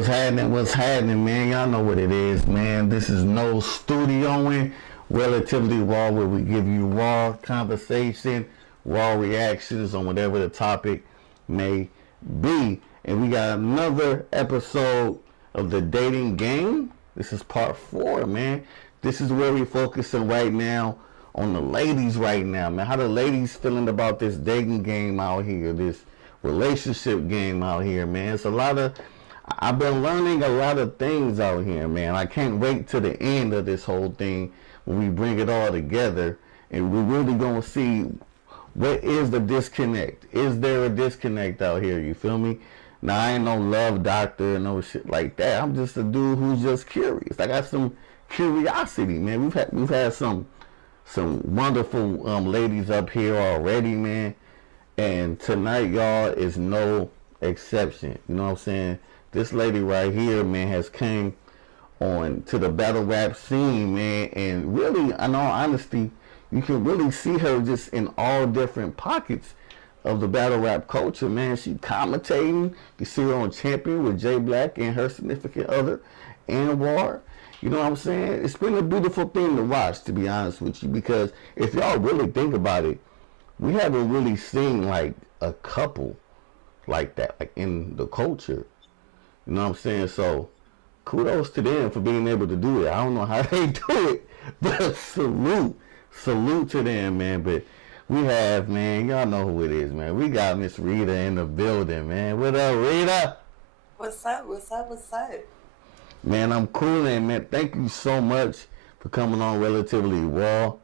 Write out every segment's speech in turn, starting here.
What's happening, man? Y'all know what it is, man. This is no studioing, relatively raw, where we give you raw conversation, raw reactions on whatever the topic may be. And we got another episode of the dating game. This is part 4, man. This is where we focusing right now on the ladies right now, man. How the ladies feeling about this dating game out here, this relationship game out here, man. It's a lot of I've been learning a lot of things out here, man. I can't wait to the end of this whole thing when we bring it all together and we're really gonna see what is the disconnect. Is there a disconnect out here? You feel me? Now I ain't no love doctor and no shit like that. I'm just a dude who's just curious. I got some curiosity, man. We've had some wonderful ladies up here already, man. And tonight, y'all, is no exception. You know what I'm saying? This lady right here, man, has came on to the battle rap scene, man, and really, in all honesty, you can really see her just in all different pockets of the battle rap culture, man. She commentating. You see her on Champion with Jay Black and her significant other, Anwar. You know what I'm saying? It's been a beautiful thing to watch, to be honest with you, because if y'all really think about it, we haven't really seen like a couple like that, like in the culture. You know what I'm saying? So kudos to them for being able to do it. I don't know how they do it, but salute to them, man. But we have, man, y'all know who it is, man. We got Miss Rita in the building, man. What up, Rita? What's up? What's up? What's up? Man, I'm coolin', man. Thank you so much for coming on Relatively Raw.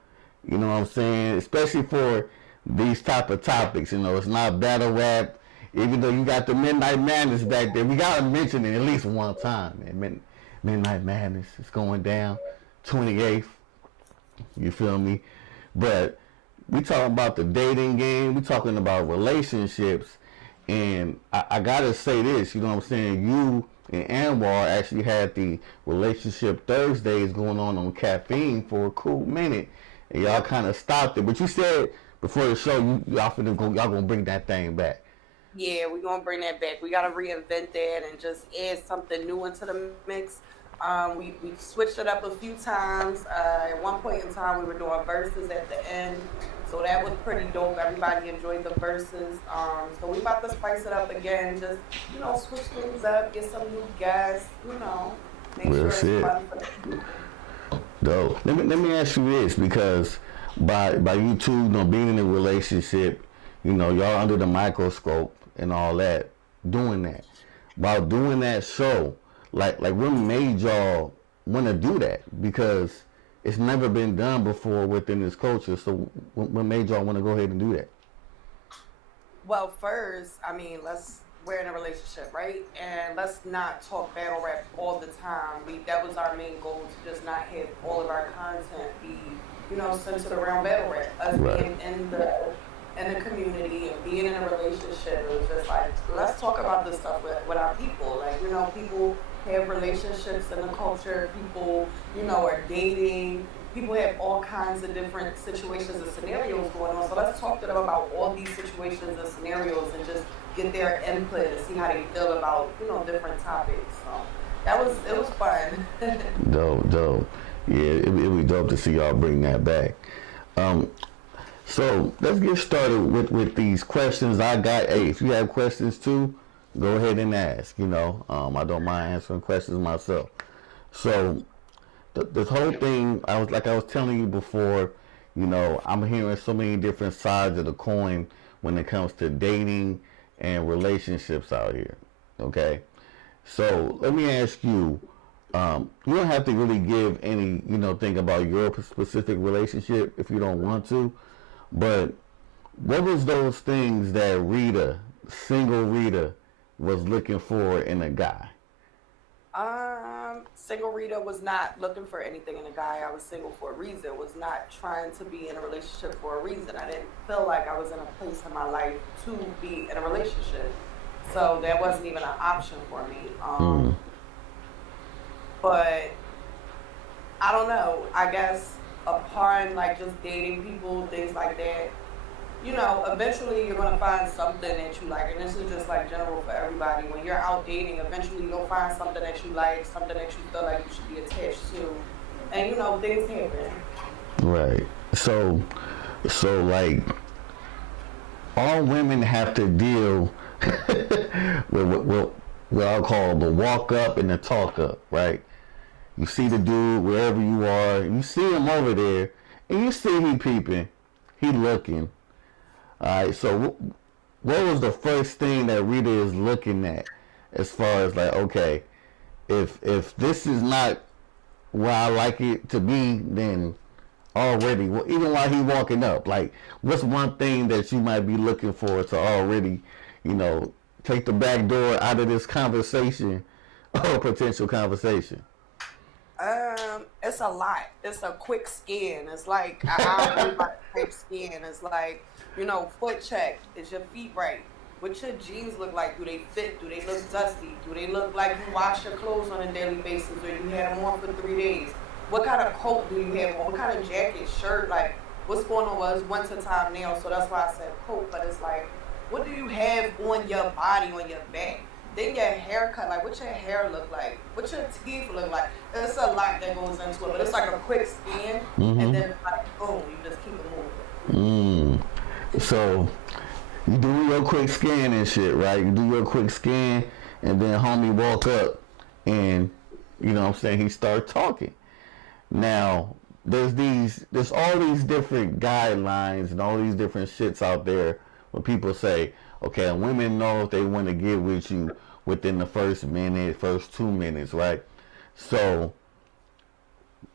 You know what I'm saying? Especially for these type of topics. You know, it's not battle rap. Even though you got the Midnight Madness back there, we gotta mention it at least one time, man. Midnight Madness is going down 28th. You feel me? But we talking about the dating game. We talking about relationships. And I gotta say this, you know what I'm saying? You and Anwar actually had the Relationship Thursdays going on Caffeine for a cool minute. And y'all kind of stopped it. But you said before the show, y'all gonna bring that thing back. Yeah, we're gonna bring that back. We gotta reinvent that and just add something new into the mix. We switched it up a few times. At one point in time, we were doing verses at the end, so that was pretty dope. Everybody enjoyed the verses. So we about to spice it up again. Just switch things up, get some new guests. Make Real sure it's shit. fun for them. Dope. Let me ask you this, because by you two, being in a relationship, y'all under the microscope and all that, doing that. While doing that show, like what made y'all want to do that? Because it's never been done before within this culture. So what made y'all want to go ahead and do that? Well, first, we're in a relationship, right? And let's not talk battle rap all the time. That was our main goal, to just not have all of our content be, centered around battle rap. Us Right. being in the community and being in a relationship, it was just like, let's talk about this stuff with our people. Like, people have relationships in the culture, people, are dating, people have all kinds of different situations and scenarios going on. So let's talk to them about all these situations and scenarios and just get their input and see how they feel about, different topics. So it was fun. Dope. Yeah, it was dope to see y'all bring that back. So let's get started with these questions I got. Hey, if you have questions too, go ahead and ask. I don't mind answering questions myself. So this whole thing, I was telling you before, I'm hearing so many different sides of the coin when it comes to dating and relationships out here. Okay, so let me ask you. You don't have to really give any, thing about your specific relationship if you don't want to. But what was those things that single Rita, was looking for in a guy? Single Rita was not looking for anything in a guy. I was single for a reason. Was not trying to be in a relationship for a reason. I didn't feel like I was in a place in my life to be in a relationship. So that wasn't even an option for me. But I don't know. I guess upon like just dating people, things like that, eventually you're gonna find something that you like, and this is just like general for everybody. When you're out dating, eventually you'll find something that you like, something that you feel like you should be attached to, and things happen. Right. So like all women have to deal with what I call the walk up and the talk up, right? You see the dude wherever you are, you see him over there, and you see he peeping, he looking. All right. So what was the first thing that Rita is looking at, as far as like, okay, if this is not where I like it to be, then already, well, even while he walking up, like, what's one thing that you might be looking for to already, you know, take the back door out of this conversation or potential conversation? It's a lot. It's a quick scan. It's like I do my quick scan. It's like, foot check. Is your feet right? What your jeans look like? Do they fit? Do they look dusty? Do they look like you wash your clothes on a daily basis or you had them on for 3 days? What kind of coat do you have on? What kind of jacket, shirt? Like, what's going on? Well, it's winter time now, so that's why I said coat. But it's like, what do you have on your body, on your back? Then your haircut, like what your hair look like, what your teeth look like. There's a lot that goes into it, but it's like a quick scan, and then like boom, you just keep it moving. So you do your quick scan and shit, right? You do your quick scan, and then homie walk up, and you know what I'm saying, he start talking. Now there's all these different guidelines and all these different shits out there where people say, okay, women know if they want to get with you within the first minute, first 2 minutes, right? So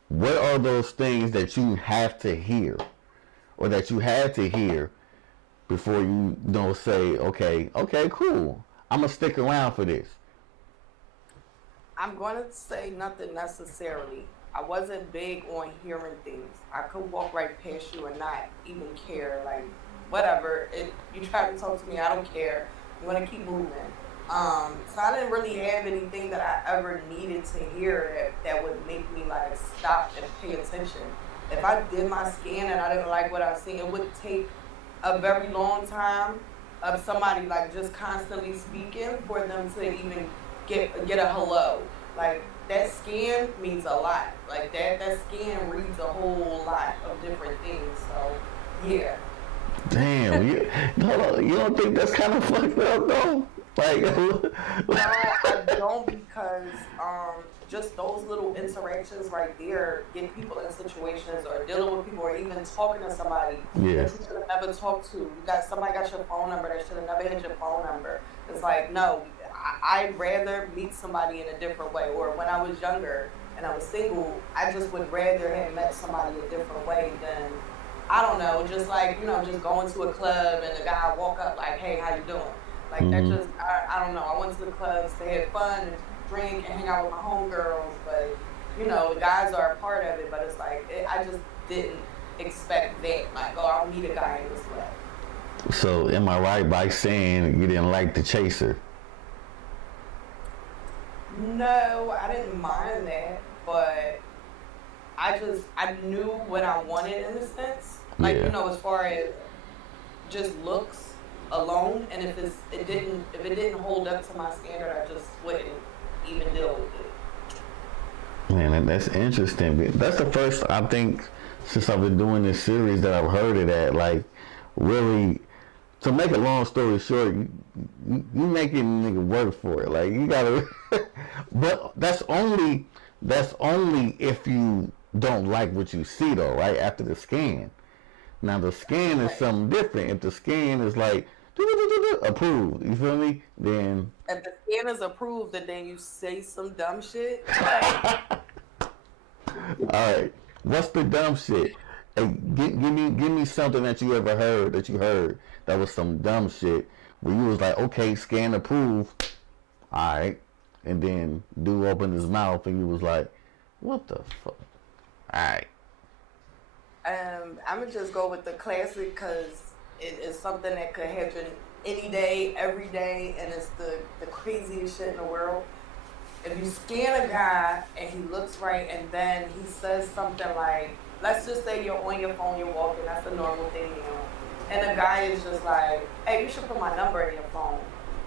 what are those things that you have to hear, or that you had to hear before you don't say, okay, cool, I'm gonna stick around for this? I'm gonna say nothing necessarily. I wasn't big on hearing things. I could walk right past you and not even care. Like, whatever. You try to talk to me, I don't care. I'm gonna keep moving. So I didn't really have anything that I ever needed to hear that would make me like stop and pay attention. If I did my scan and I didn't like what I seen, it would take a very long time of somebody like just constantly speaking for them to even get a hello. Like that scan means a lot. Like that scan reads a whole lot of different things. So yeah. Damn, you don't think that's kind of fucked up though? Like, no, I don't, because just those little interactions right there get people in situations or dealing with people or even talking to somebody that you should have never talked to. Somebody got your phone number that should have never had your phone number. It's like, no, I'd rather meet somebody in a different way. Or when I was younger and I was single, I just would rather have met somebody a different way than, I don't know, just like, just going to a club and the guy walk up like, hey, how you doing? Like, that just, I don't know. I went to the clubs to have fun and drink and hang out with my homegirls, but, the guys are a part of it, but it's like, I just didn't expect that. Like, oh, I'll meet a guy in this way. So, am I right by saying you didn't like the chaser? No, I didn't mind that, but I knew what I wanted in a sense. Like, as far as just looks alone, and if it didn't hold up to my standard, I just wouldn't even deal with it. Man, that's interesting. That's the first, I think, since I've been doing this series that I've heard of that. Like, really, to make a long story short, you making nigga work for it. Like, you gotta, but that's only if you don't like what you see though, right? After the scan. Now the scan is something different. If the scan is like approved, you feel me? Then if the scan is approved and then you say some dumb shit, like... Alright. What's the dumb shit? Hey, give me something that you ever heard that was some dumb shit where you was like, okay, scan approved, alright, and then dude opened his mouth and you was like, what the fuck? Alright. I'm gonna just go with the classic because it is something that could happen any day, every day, and it's the craziest shit in the world. If you scan a guy and he looks right and then he says something like, let's just say you're on your phone, you're walking, that's a normal thing, and the guy is just like, hey, you should put my number in your phone.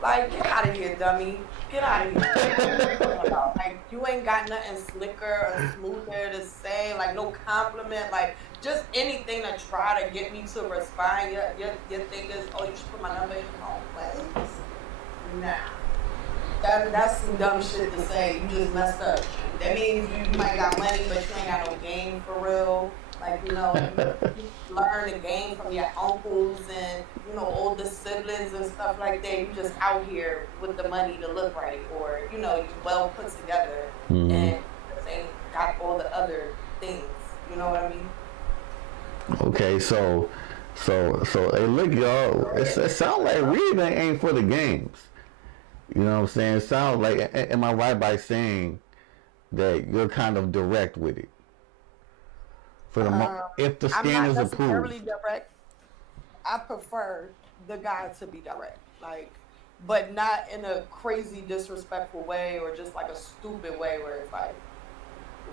Like, get out of here, dummy. Get out of here. What are you talking about? Like, you ain't got nothing slicker or smoother to say. Like, no compliment. Like, just anything to try to get me to respond. Your thing is, oh, you should put my number in your phone. What? Nah. That's some dumb shit to say. You just messed up. That means you might got money, but you ain't got no game for real. Like, you learn the game from your uncles and, older siblings and stuff like that. You just out here with the money to look right, or, you well put together, and just ain't got all the other things. You know what I mean? Okay, so, hey, look, y'all. It sounds like really they ain't for the games. You know what I'm saying? It sounds like, am I right by saying that you're kind of direct with it? For the if the scan is approved. I'm not necessarily direct. I prefer the guy to be direct, like, but not in a crazy disrespectful way or just like a stupid way where it's like,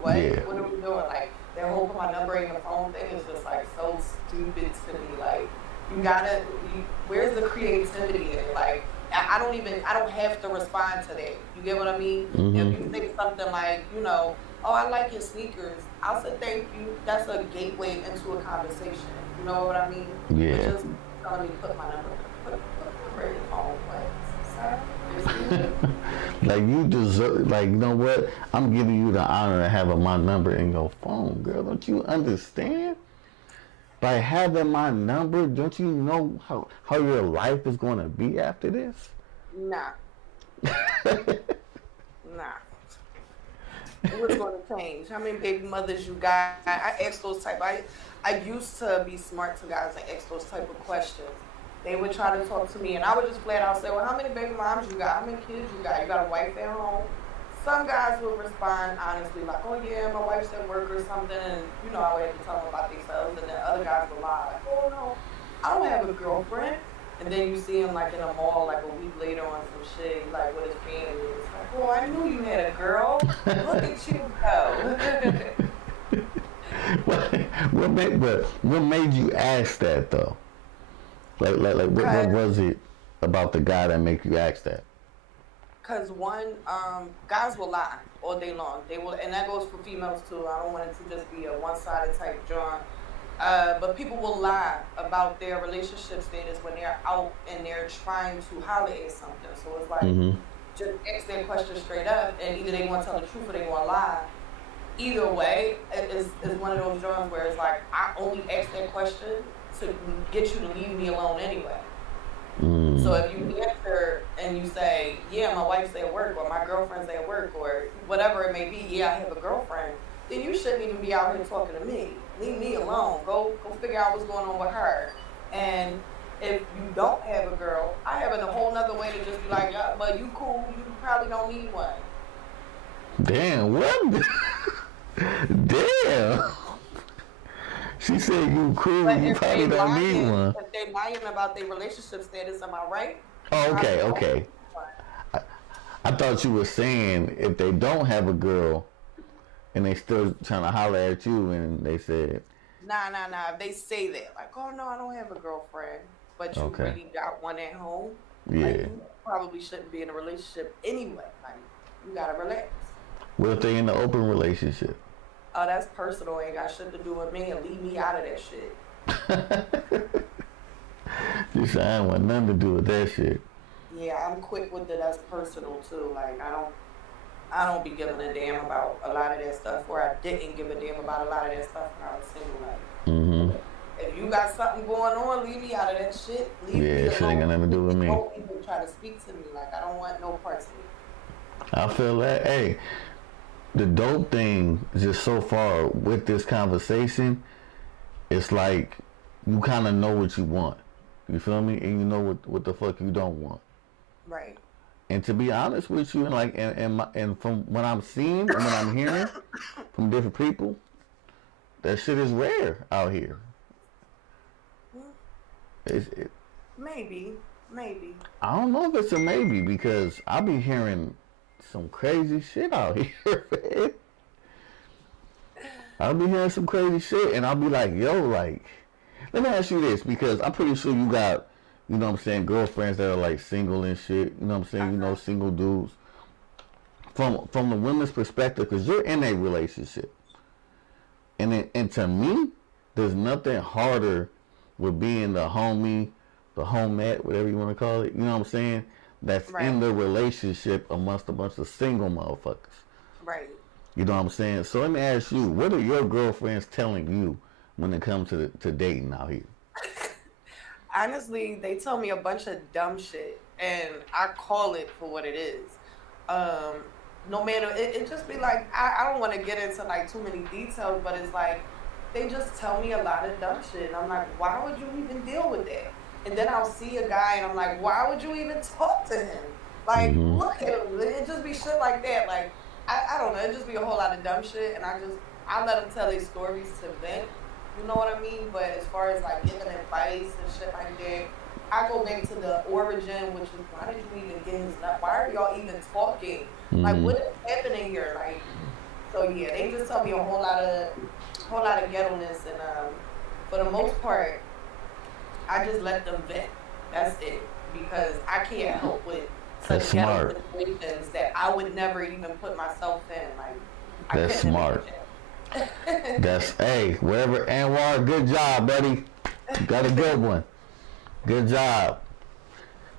what? Yeah. What are we doing? Like, they're holding my number in your phone thing is just like so stupid to me. Like, where's the creativity in it? Like, I don't have to respond to that. You get what I mean? Mm-hmm. If you think something like, oh, I like your sneakers, I'll say thank you. That's a gateway into a conversation. You know what I mean? Yeah. But just telling me to put my number in your phone, like, you deserve, like, you know what? I'm giving you the honor of having my number in your phone, girl. Don't you understand? By having my number, don't you know how your life is going to be after this? Nah. Nah. What's going to change? How many baby mothers you got? I ask those type. I used to be smart to guys and ask those type of questions. They would try to talk to me, and I would just flat out say, well, how many baby moms you got? How many kids you got? You got a wife at home? Some guys will respond honestly, like, oh yeah, my wife's at work or something, and I would have to tell them about themselves, and then other guys will lie, like, oh no, I don't have a girlfriend. And then you see him like in a mall like a week later on some shit, like with his family. It's like, oh, I knew you had a girl. Look at you go. What made you ask that though? Like what was it about the guy that made you ask that? Because guys will lie all day long. They will, and that goes for females too. I don't want it to just be a one-sided type John. But people will lie about their relationship status when they're out and they're trying to holler at something. So it's like, just ask their question straight up, and either they want to tell the truth or they want to lie. Either way, is one of those Johns where it's like, I only ask that question to get you to leave me alone anyway. So if you answer and you say, yeah, my wife's at work, or my girlfriend's at work, or whatever it may be, yeah, I have a girlfriend, then you shouldn't even be out here talking to me. Leave me alone. Go figure out what's going on with her. And if you don't have a girl, I have a whole nother way to just be like, yeah, but you cool, you probably don't need one. Damn, what? Damn. She said you cool, but you probably don't need one. If they lying about their relationship status, am I right? Oh, okay. I thought you were saying if they don't have a girl and they still trying to holler at you and they said... Nah. If they say that, like, oh, no, I don't have a girlfriend, but you really got one at home, yeah, like, you probably shouldn't be in a relationship anyway. Like, you got to relax. What if they in an open relationship? Oh, that's personal. Ain't got shit to do with me, and leave me out of that shit. You said I don't want nothing to do with that shit. Yeah, I'm quick with it. That's personal too. Like, I don't be giving a damn about a lot of that stuff, or I didn't give a damn about a lot of that stuff when I was single. Like, if you got something going on, leave me out of that shit. Leave me alone. Shit ain't got nothing to do with me. Don't even try to speak to me. Like, I don't want no parts of it. I feel that. Hey, the dope thing just so far with this conversation, it's like you kind of know what you want. You feel me? And you know what the fuck you don't want. Right. And to be honest with you, and from what I'm seeing and what I'm hearing from different people, that shit is rare out here. Maybe. I don't know if it's a maybe, because I be hearing some crazy shit out here, man. I'll be hearing some crazy shit, and I'll be like, yo, like Let me ask you this, because I'm pretty sure you got, you know what I'm saying, girlfriends that are like single and shit. You know what I'm saying? You know, single dudes. From the women's perspective, because you're in a relationship, and to me, there's nothing harder with being the homie, the homette, whatever you want to call it. You know what I'm saying? That's in Right. the relationship amongst a bunch of single motherfuckers. Right. You know what I'm saying? So let me ask you, what are your girlfriends telling you when it comes to dating out here? Honestly, they tell me a bunch of dumb shit, and I call it for what it is. Um, no matter it just be like I don't want to get into like too many details, but it's like they just tell me a lot of dumb shit, and I'm like, why would you even deal with that? And then I'll see a guy, and I'm like, why would you even talk to him? Like, Mm-hmm. look at him. It just be shit like that. Like, I don't know. It just be a whole lot of dumb shit, and I let them tell their stories to vent. You know what I mean? But as far as like giving advice and shit like that, I go back to the origin, which is why did you even get his nut? Why are y'all even talking? Like, Mm-hmm. what is happening here? Like, so yeah, they just tell me whole lot of ghettoness, and for the most part, I just let them vent. That's it, because I can't help with That's such ghetto smart. situations that I would never even put myself in. Like, I That's couldn't smart. imagine. That's, hey, wherever Anwar, good job, buddy. You got a good one. Good job.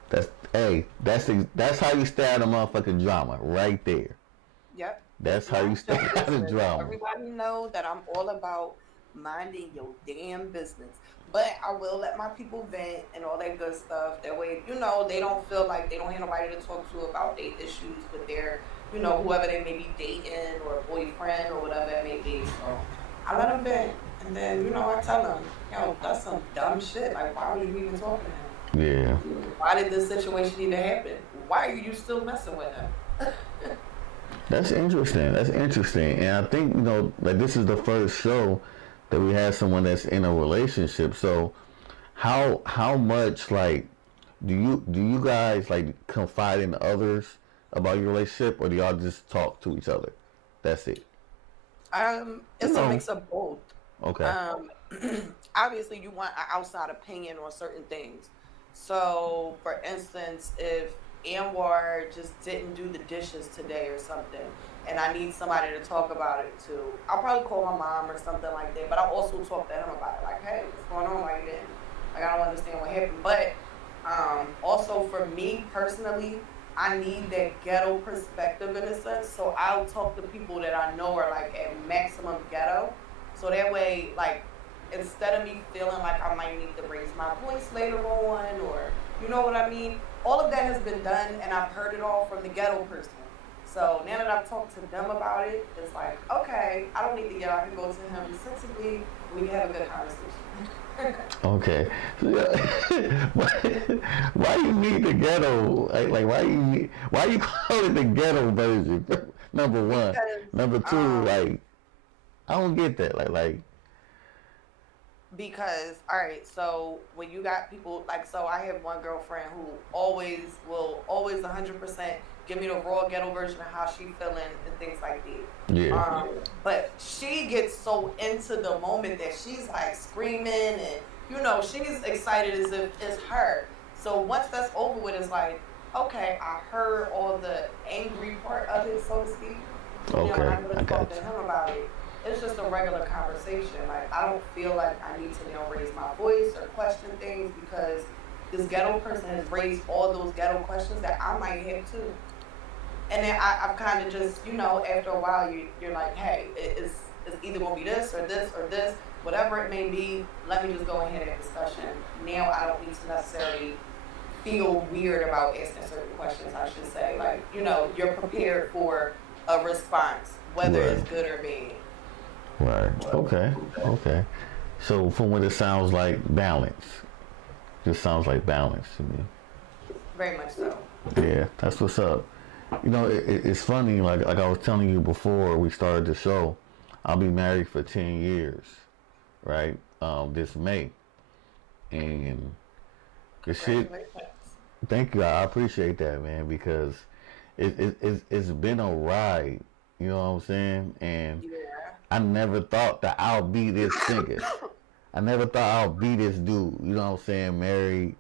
That's, hey, that's how you stay out of motherfucking drama, right there. Yep. That's Just how you mind stay your out of business. drama. Everybody know that I'm all about minding your damn business. But I will let my people vent and all that good stuff. That way, they don't feel like they don't have nobody to talk to about their issues with their, whoever they may be dating or boyfriend or whatever it may be. So I let them vent. And then, I tell them, that's some dumb shit. Like, why were you even talking to him? Yeah. Why did this situation even happen? Why are you still messing with him? That's interesting. That's interesting. And I think, like this is the first show that we had someone that's in a relationship. So how much like do you guys like confide in others about your relationship, or do y'all just talk to each other? That's it. You It's a know. mix of both. Okay. Um, Obviously, you want an outside opinion on certain things. So, for instance, if Anwar just didn't do the dishes today or something, and I need somebody to talk about it to, I'll probably call my mom or something like that. But I'll also talk to him about it, like, hey, what's going on? Why you didn't? Like, I don't understand what happened. But also for me personally, I need that ghetto perspective in a sense. So I'll talk to people that I know are like at maximum ghetto. So that way, like, instead of me feeling like I might need to raise my voice later on, or you know what I mean, all of that has been done, and I've heard it all from the ghetto person. So now that I've talked to them about it, it's like, okay, I don't need to yell. I can go to him sensibly. We can have a good conversation. Okay. why you need the ghetto? Like why you call it the ghetto version? Number one. because Number two, um like I don't get that. Because, all right, so when you got people like, so I have one girlfriend who always 100% give me the raw ghetto version of how she feeling and things like that. Yeah. But she gets so into the moment that she's like screaming, and she's excited as if it's her. So once that's over with, it's like, okay, I heard all the angry part of it, so to speak. And Okay. I go I to talk got to you. him about it. It's just a regular conversation. Like, I don't feel like I need to raise my voice or question things, because this ghetto person has raised all those ghetto questions that I might have too. And then I've kind of just, after a while, you're like, hey, it's either gonna be this or this or this, whatever it may be. Let me just go ahead and have a discussion. Now I don't need to necessarily feel weird about asking certain questions. I should say, like, you're prepared for a response, whether Right. it's good or bad. Right. Okay. Okay. So from what it sounds like, balance. Just sounds like balance to me. Very much so. Yeah, that's what's up. It's funny. Like I was telling you before we started the show, I'll be married for 10 years, right? This May, and the shit. Congratulations. Thank you. I appreciate that, man, because it's been a ride. You know what I'm saying? And Yeah. I never thought that I'll be this nigga. I never thought I'll be this dude. You know what I'm saying? Married,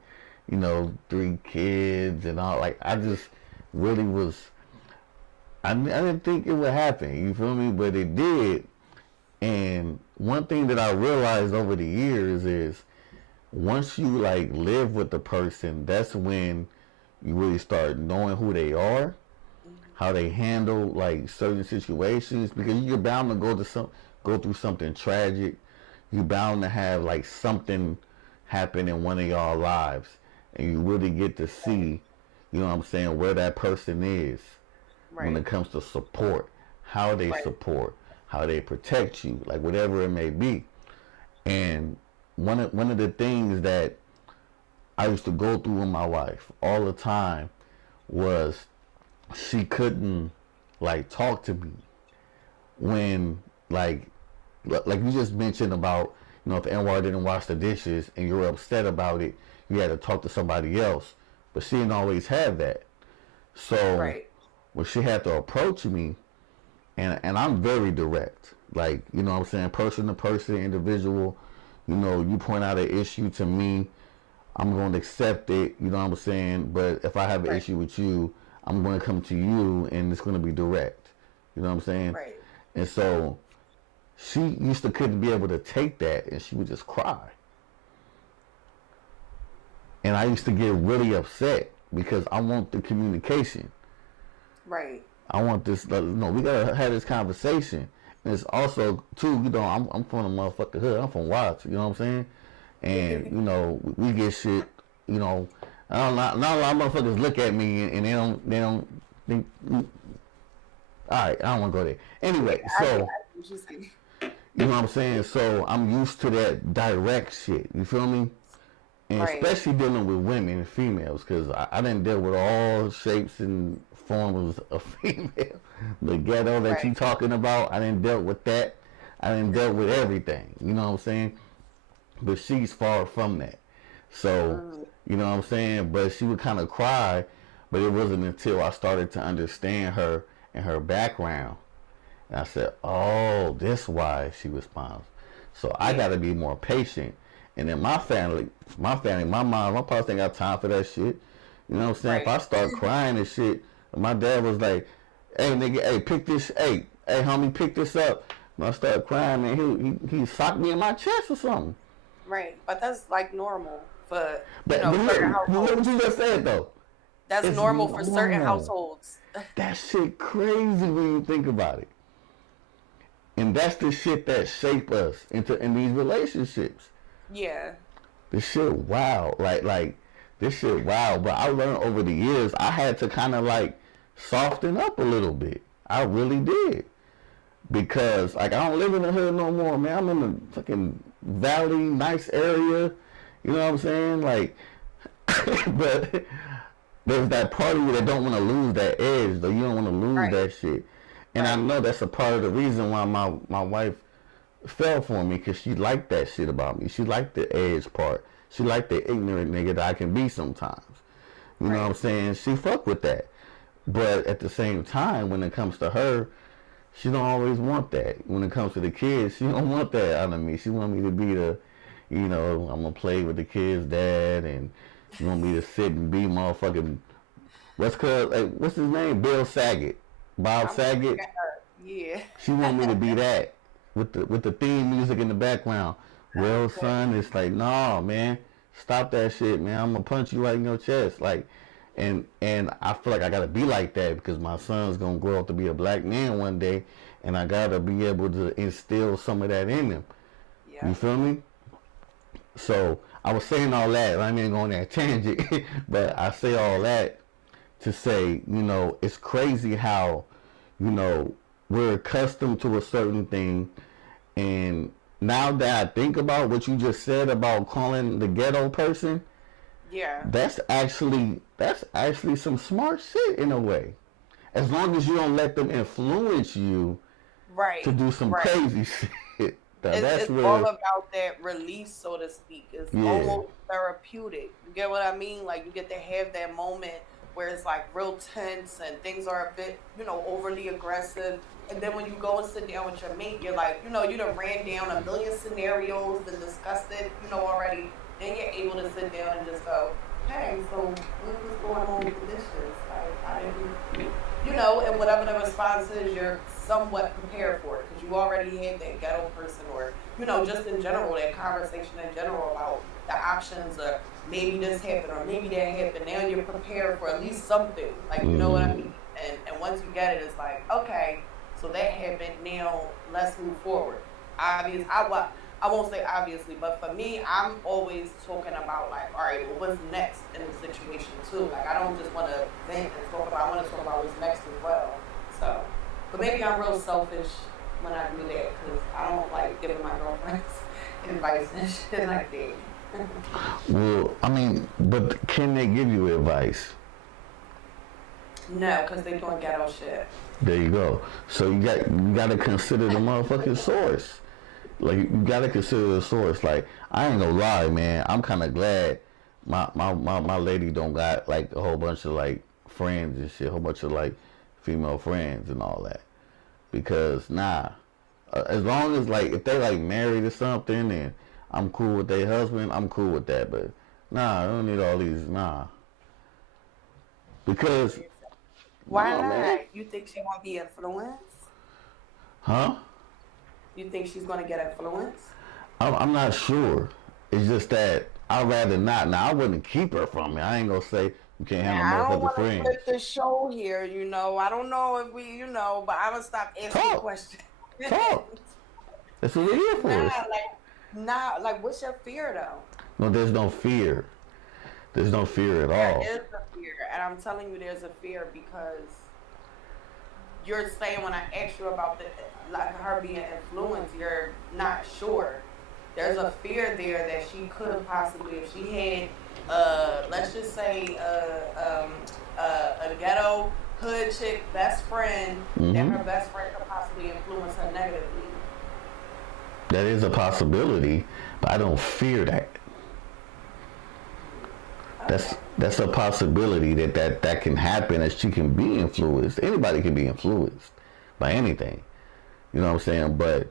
3 kids and all. Like I just really was. I didn't think it would happen. You feel me? But it did. And one thing that I realized over the years is once you like live with the person, that's when you really start knowing who they are, how they handle like certain situations, because you're bound to go through something tragic. You're bound to have like something happen in one of y'all lives, and you really get to see, what I'm saying, where that person is when it comes to support, how they support, how they protect you, like whatever it may be. And one of the things that I used to go through with my wife all the time was she couldn't like talk to me when like you just mentioned about if Anwar didn't wash the dishes and you were upset about it, you had to talk to somebody else, but she didn't always have that. So when she had to approach me, and I'm very direct, like what I'm saying, person to person, individual. You point out an issue to me, I'm going to accept it. You know what I'm saying? But if I have an issue with you, I'm going to come to you, and it's going to be direct. You know what I'm saying? Right. And so she used to couldn't be able to take that, and she would just cry. And I used to get really upset because I want the communication. Right. I want this. We gotta have this conversation. And it's also too. I'm from the motherfucker hood. I'm from Watts. You know what I'm saying? And we get shit. Not a lot of motherfuckers look at me and they don't think. All right, I don't want to go there. Anyway, so you know what I'm saying. So I'm used to that direct shit. You feel me? And especially dealing with women and females, because I didn't deal with all shapes and forms of female. The ghetto that you talking about, I didn't deal with that. I didn't deal with everything. You know what I'm saying? But she's far from that. So, you know what I'm saying? But she would kind of cry, but it wasn't until I started to understand her and her background. And I said, oh, this why she responds. So I got to be more patient. And then my family, my mom, my pops ain't got time for that shit. You know what I'm saying? If I start crying and shit, my dad was like, hey, nigga, hey, hey, homie, pick this up. When I started crying, man, he socked me in my chest or something. Right, but that's like normal for certain households. What you just said though? That's normal for certain households. That shit crazy when you think about it. And that's the shit that shape us in these relationships. Yeah. This shit wow. Like this shit wow. But I learned over the years I had to kind of like soften up a little bit. I really did. Because like I don't live in the hood no more, man. I'm in the fucking valley, nice area. You know what I'm saying? Like but there's that part of you that don't want to lose that edge, though. You don't want to lose that shit. And I know that's a part of the reason why my wife fell for me, because she liked that shit about me. She liked the edge part. She liked the ignorant nigga that I can be sometimes. You know what I'm saying? She fuck with that. But at the same time, when it comes to her, she don't always want that. When it comes to the kids, she don't want that out of me. She want me to be the, I'm going to play with the kids' dad, and she want me to sit and be motherfucking, what's his name? Bill Saget. Bob Saget. Yeah. She want me to be that with the theme music in the background. Well, son, it's like, nah, man, stop that shit, man. I'm gonna punch you right in your chest, like, and I feel like I gotta be like that because my son's gonna grow up to be a black man one day, and I gotta be able to instill some of that in him. Yeah. You feel me? So I was saying all that. I ain't going on that tangent, but I say all that to say, it's crazy how, we're accustomed to a certain thing. And now that I think about what you just said about calling the ghetto person, that's actually some smart shit in a way. As long as you don't let them influence you to do some crazy shit. It's all about that release, so to speak. It's almost therapeutic. You get what I mean? Like, you get to have that moment where it's like real tense and things are a bit, overly aggressive. And then when you go and sit down with your mate, you're like, you done ran down a million scenarios and discussed it, already. Then you're able to sit down and just go, hey, so what was going on with the dishes? I didn't, and whatever the response is, you're somewhat prepared for it because you already had that ghetto person or, just in general, that conversation in general about the options of maybe this happened or maybe that happened. Now you're prepared for at least something. Like, you know what I mean? And once you get it, it's like, okay, so that happened. Now let's move forward. I won't say obviously, but for me, I'm always talking about like, all right, well, what's next in the situation too? Like, I don't just want to vent and talk about. I want to talk about what's next as well. So, but maybe I'm real selfish when I do that because I don't like giving my girlfriends advice and shit like that. Well, I mean, but can they give you advice? No, because they doing ghetto shit. There you go. So you got to consider the motherfucking source. Like you got to consider the source. Like I ain't gonna lie, man. I'm kind of glad my lady don't got like a whole bunch of like friends and shit, a whole bunch of like female friends and all that. Because as long as like if they like married or something and I'm cool with their husband, I'm cool with that. But I don't need all these because why not? Man. You think she won't be influenced? Huh? You think she's gonna get influenced? I'm not sure. It's just that I'd rather not. Now I wouldn't keep her from me. I ain't gonna say you can't have I no don't motherfucking want to friends. flip the show here, I don't know if we, but I'm gonna stop asking Talk. questions. Talk. That's what we're here for. Like, what's your fear though? No, there's no fear. There's no fear at all. There is a fear, and I'm telling you, there's a fear because you're saying when I asked you about like her being influenced, you're not sure. There's a fear there that she could possibly, if she had, let's just say, a ghetto hood chick best friend, that her best friend could possibly influence her negatively. That is a possibility, but I don't fear that. That's a possibility that can happen, that she can be influenced. Anybody can be influenced by anything. You know what I'm saying? But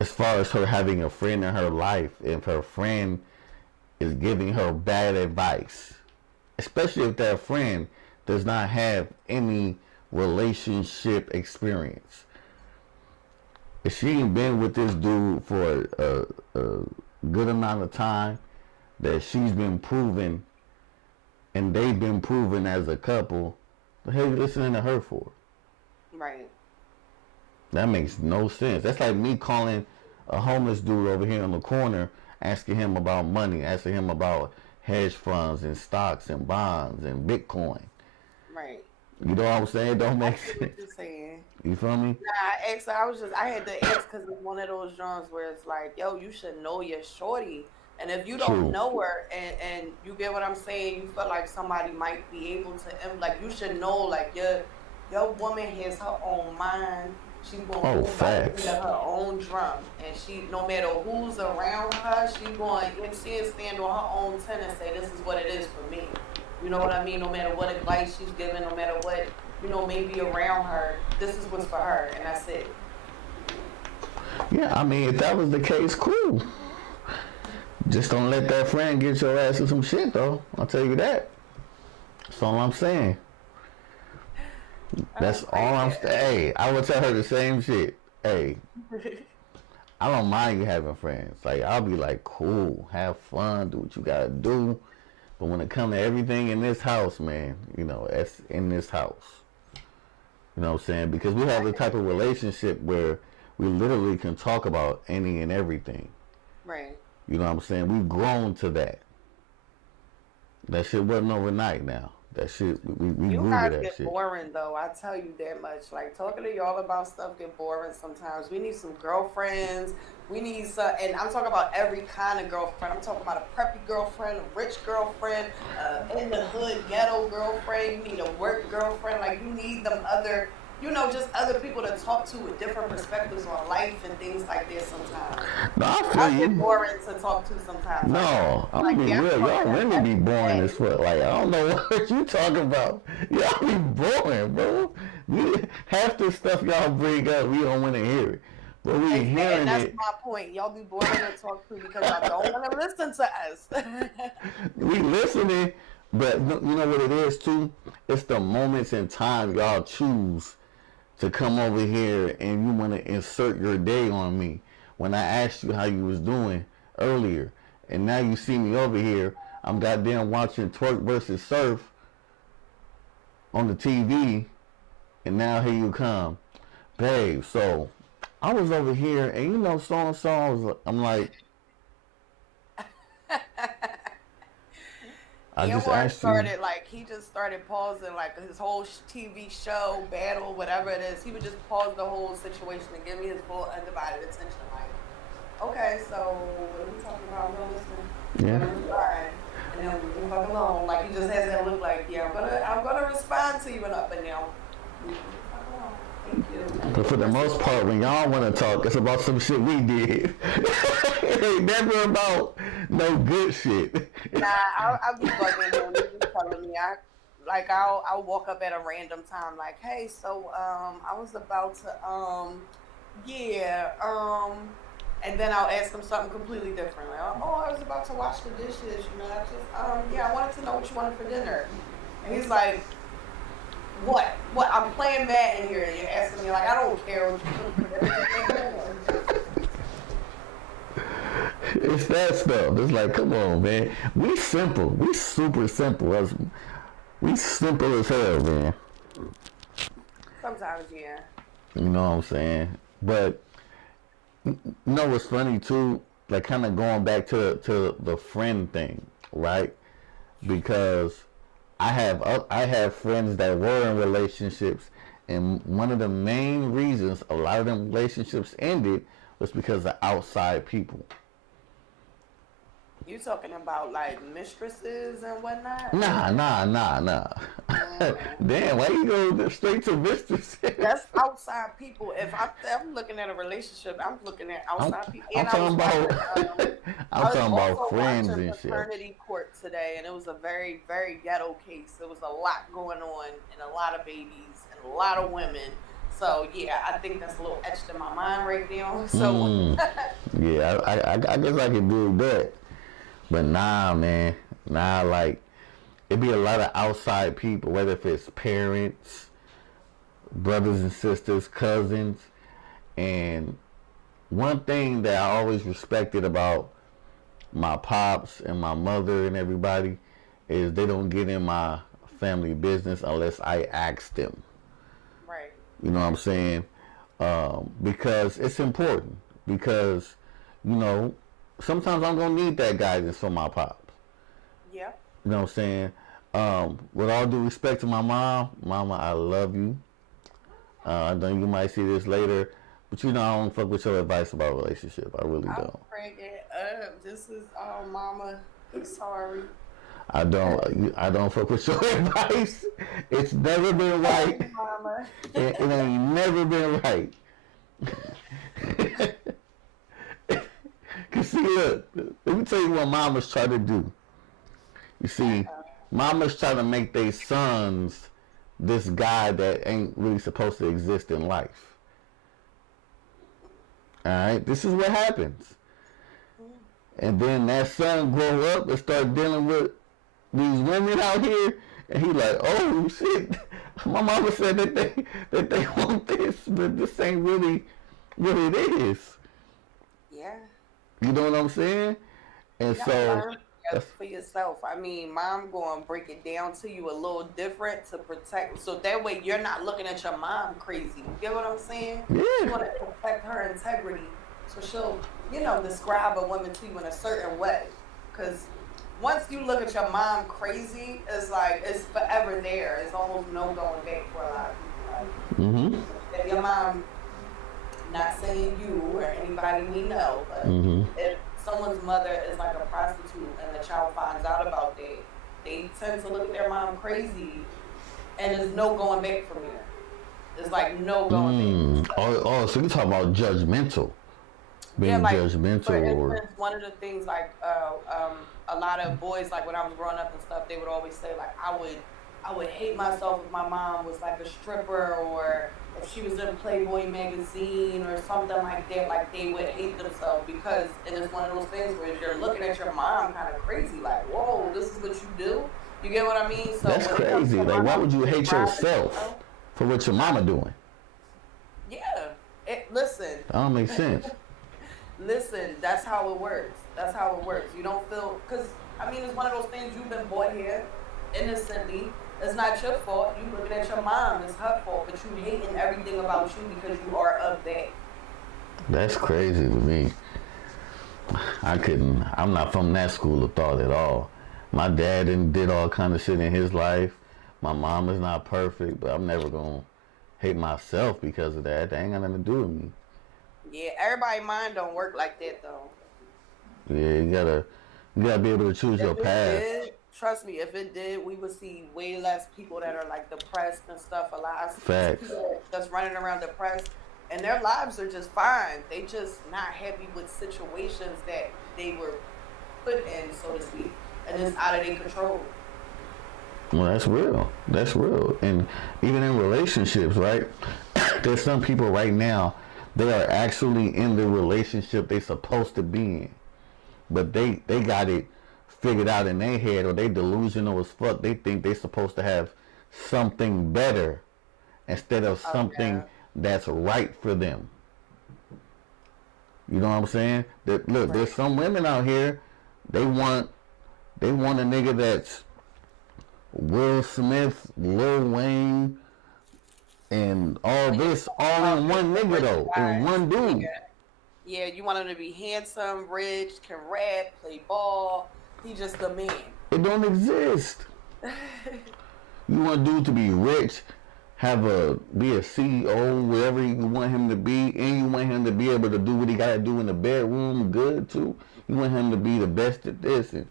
as far as her having a friend in her life, if her friend is giving her bad advice, especially if that friend does not have any relationship experience. If she ain't been with this dude for a good amount of time, that she's been proven and they've been proven as a couple, the hell you listening to her for? Right. That makes no sense. That's like me calling a homeless dude over here on the corner, asking him about money, asking him about hedge funds and stocks and bonds and Bitcoin. Right. You know what I'm saying? It don't make sense. What you're saying. You feel me? I had to ask because it's one of those genres where it's like, yo, you should know your shorty. And if you don't True. know her and you get what I'm saying, you feel like somebody might be able to, like, you should know, like, your woman has her own mind. She's going to move facts. into her own drum. And she, no matter who's around her, she's going to stand on her own 10 and say, this is what it is for me. You know what I mean? No matter what advice she's giving, no matter what, maybe around her, this is what's for her. And that's it. Yeah, I mean, if that was the case, cool. Just don't let that friend get your ass in some shit, though. I'll tell you that. That's all I'm saying. That's all I'm saying. Hey, I would tell her the same shit. Hey, I don't mind you having friends. Like, I'll be like, cool, have fun, do what you gotta do. But when it comes to everything in this house, man, that's in this house. You know what I'm saying? Because we have the type of relationship where we literally can talk about any and everything. Right. You know what I'm saying? We've grown to that. That shit wasn't overnight now. That shit, we grew to that shit. You guys get boring, though. I tell you that much. Like, talking to y'all about stuff get boring sometimes. We need some girlfriends. We need some, and I'm talking about every kind of girlfriend. I'm talking about a preppy girlfriend, a rich girlfriend, in the hood ghetto girlfriend. You need a work girlfriend. Like, you need them other, just other people to talk to with different perspectives on life and things like that sometimes. No, I I feel get you. boring to talk to sometimes. No, I'm Like gonna be yeah, real. I'm talking Y'all to women be every boring as day. fuck. Like I don't know what you talking about. Y'all be boring, bro. Half the stuff y'all bring up, we don't want to hear it, but we And hearing that's it. my point. Y'all be boring to talk to because y'all don't want to listen to us. We listening, but you know what it is too. It's the moments in time y'all choose to come over here and you want to insert your day on me when I asked you how you was doing earlier, and now you see me over here. I'm goddamn watching Twerk versus Surf on the TV, and now here you come, babe. So I was over here, and so and so. I'm like, I just Anwar asked you. started like he just started pausing like his whole TV show battle, whatever it is. He would just pause the whole situation and give me his full undivided attention. Like, okay, so what are we talking about? No, listen, Yeah. fine. And then we fuck alone. Like he just has that look like, yeah, I'm gonna respond to you and up and down. Leave me the fuck alone. Thank you. But for the most part, when y'all want to talk, it's about some shit we did. It ain't never about no good shit. Nah, I'll be bugging him. He be telling me I'll walk up at a random time like, hey, so I was about to yeah and then I'll ask him something completely different. Like, oh, I was about to wash the dishes. I just yeah, I wanted to know what you wanted for dinner. And he's like, what? I'm playing Matt in here and you're asking me like I don't care what you cook for dinner. It's that stuff. It's like, come on, man. We simple. We super simple. We simple as hell, man. Sometimes, yeah. You know what I'm saying? But you know what's funny too? Like kind of going back to the friend thing, right? Because I have friends that were in relationships, and one of the main reasons a lot of them relationships ended was because of outside people. You talking about like mistresses and whatnot? Nah. Damn, why you go straight to mistress? That's outside people. If I'm looking at a relationship, I'm looking at outside people. I'm And talking about I I'm was talking about also friends watching and shit. paternity court today, and it was a very, very ghetto case. There was a lot going on, and a lot of babies, and a lot of women. So yeah, I think that's a little etched in my mind right now. So Yeah, I guess I can do that. But nah, man. Nah, like, it be a lot of outside people, whether if it's parents, brothers and sisters, cousins. And one thing that I always respected about my pops and my mother and everybody is they don't get in my family business unless I ask them. right, You know what I'm saying? Because it's important. Because, you know, sometimes I'm going to need that guidance from my pops. yeah, You know what I'm saying? With all due respect to my mom, Mama, I love you. I know you might see this later, but you know I don't fuck with your advice about relationship. I really I'm don't. breaking up. This is Mama. I'm sorry. I don't fuck with your advice. It's never been right. Sorry, Mama. It ain't never been right. Cause see, look, let me tell you what mamas try to do. You see, mamas try to make their sons this guy that ain't really supposed to exist in life. Alright, this is what happens. And then that son grow up and start dealing with these women out here, and he like, oh shit, my mama said that they want this, but this ain't really what it is. Yeah. You know what I'm saying? And You gotta so learn for yourself. I mean, mom going to break it down to you a little different to protect, so that way you're not looking at your mom crazy. You get what I'm saying? Yeah. You want to protect her integrity, so she'll, describe a woman to you in a certain way. Because once you look at your mom crazy, it's like it's forever there. It's almost no going back for a lot of people. Like, if your mom, not saying you or anybody we know, but if someone's mother is like a prostitute and the child finds out about that, they tend to look at their mom crazy, and there's no going back from here. It's like no going there. So you talk about judgmental, Yeah, being like judgmental, for or instance, one of the things like a lot of boys like when I was growing up and stuff, they would always say like I would hate myself if my mom was like a stripper or if she was in Playboy magazine or something like that. Like they would hate themselves because and it's one of those things where you're looking at your mom kind of crazy, like whoa, this is what you do. You get what I mean? So that's when it comes crazy. to Like, why mom would you hate describing yourself herself, for what your huh? mama doing? Yeah. Listen, That don't make sense. listen, that's how it works. That's how it works. You don't feel because I mean it's one of those things you've been born here innocently. It's not your fault. You looking at your mom, it's her fault, but you hating everything about you because you are of that. That's crazy to me. I couldn't. I'm not from that school of thought at all. My dad did all kind of shit in his life. My mom is not perfect, but I'm never gonna hate myself because of that. That ain't got nothing to do with me. Yeah, everybody mind don't work like that though. Yeah, you gotta be able to choose If your it path. did, trust me, if it did, we would see way less people that are like depressed and stuff. A lot, I see Facts. people that's running around depressed, and their lives are just fine. They just not happy with situations that they were put in, so to speak, and it's out of their control. Well, that's real. That's real. And even in relationships, right? There's some people right now, they are actually in the relationship they supposed to be in. But they got it figured out in their head, or they delusional as fuck. They think they supposed to have something better instead of Oh something yeah, that's right for them. You know what I'm saying? That look, there's right. some women out here, they want they want a nigga that's Will Smith, Lil Wayne, and all Oh yeah, this talking all about in rich, one nigga rich though, in guys. one dude. Yeah, yeah. You want him to be handsome, rich, can rap, play ball. He just the man. It don't exist. You want a dude to be rich, be a CEO, wherever you want him to be, and you want him to be able to do what he gotta do in the bedroom good too. You want him to be the best at this, and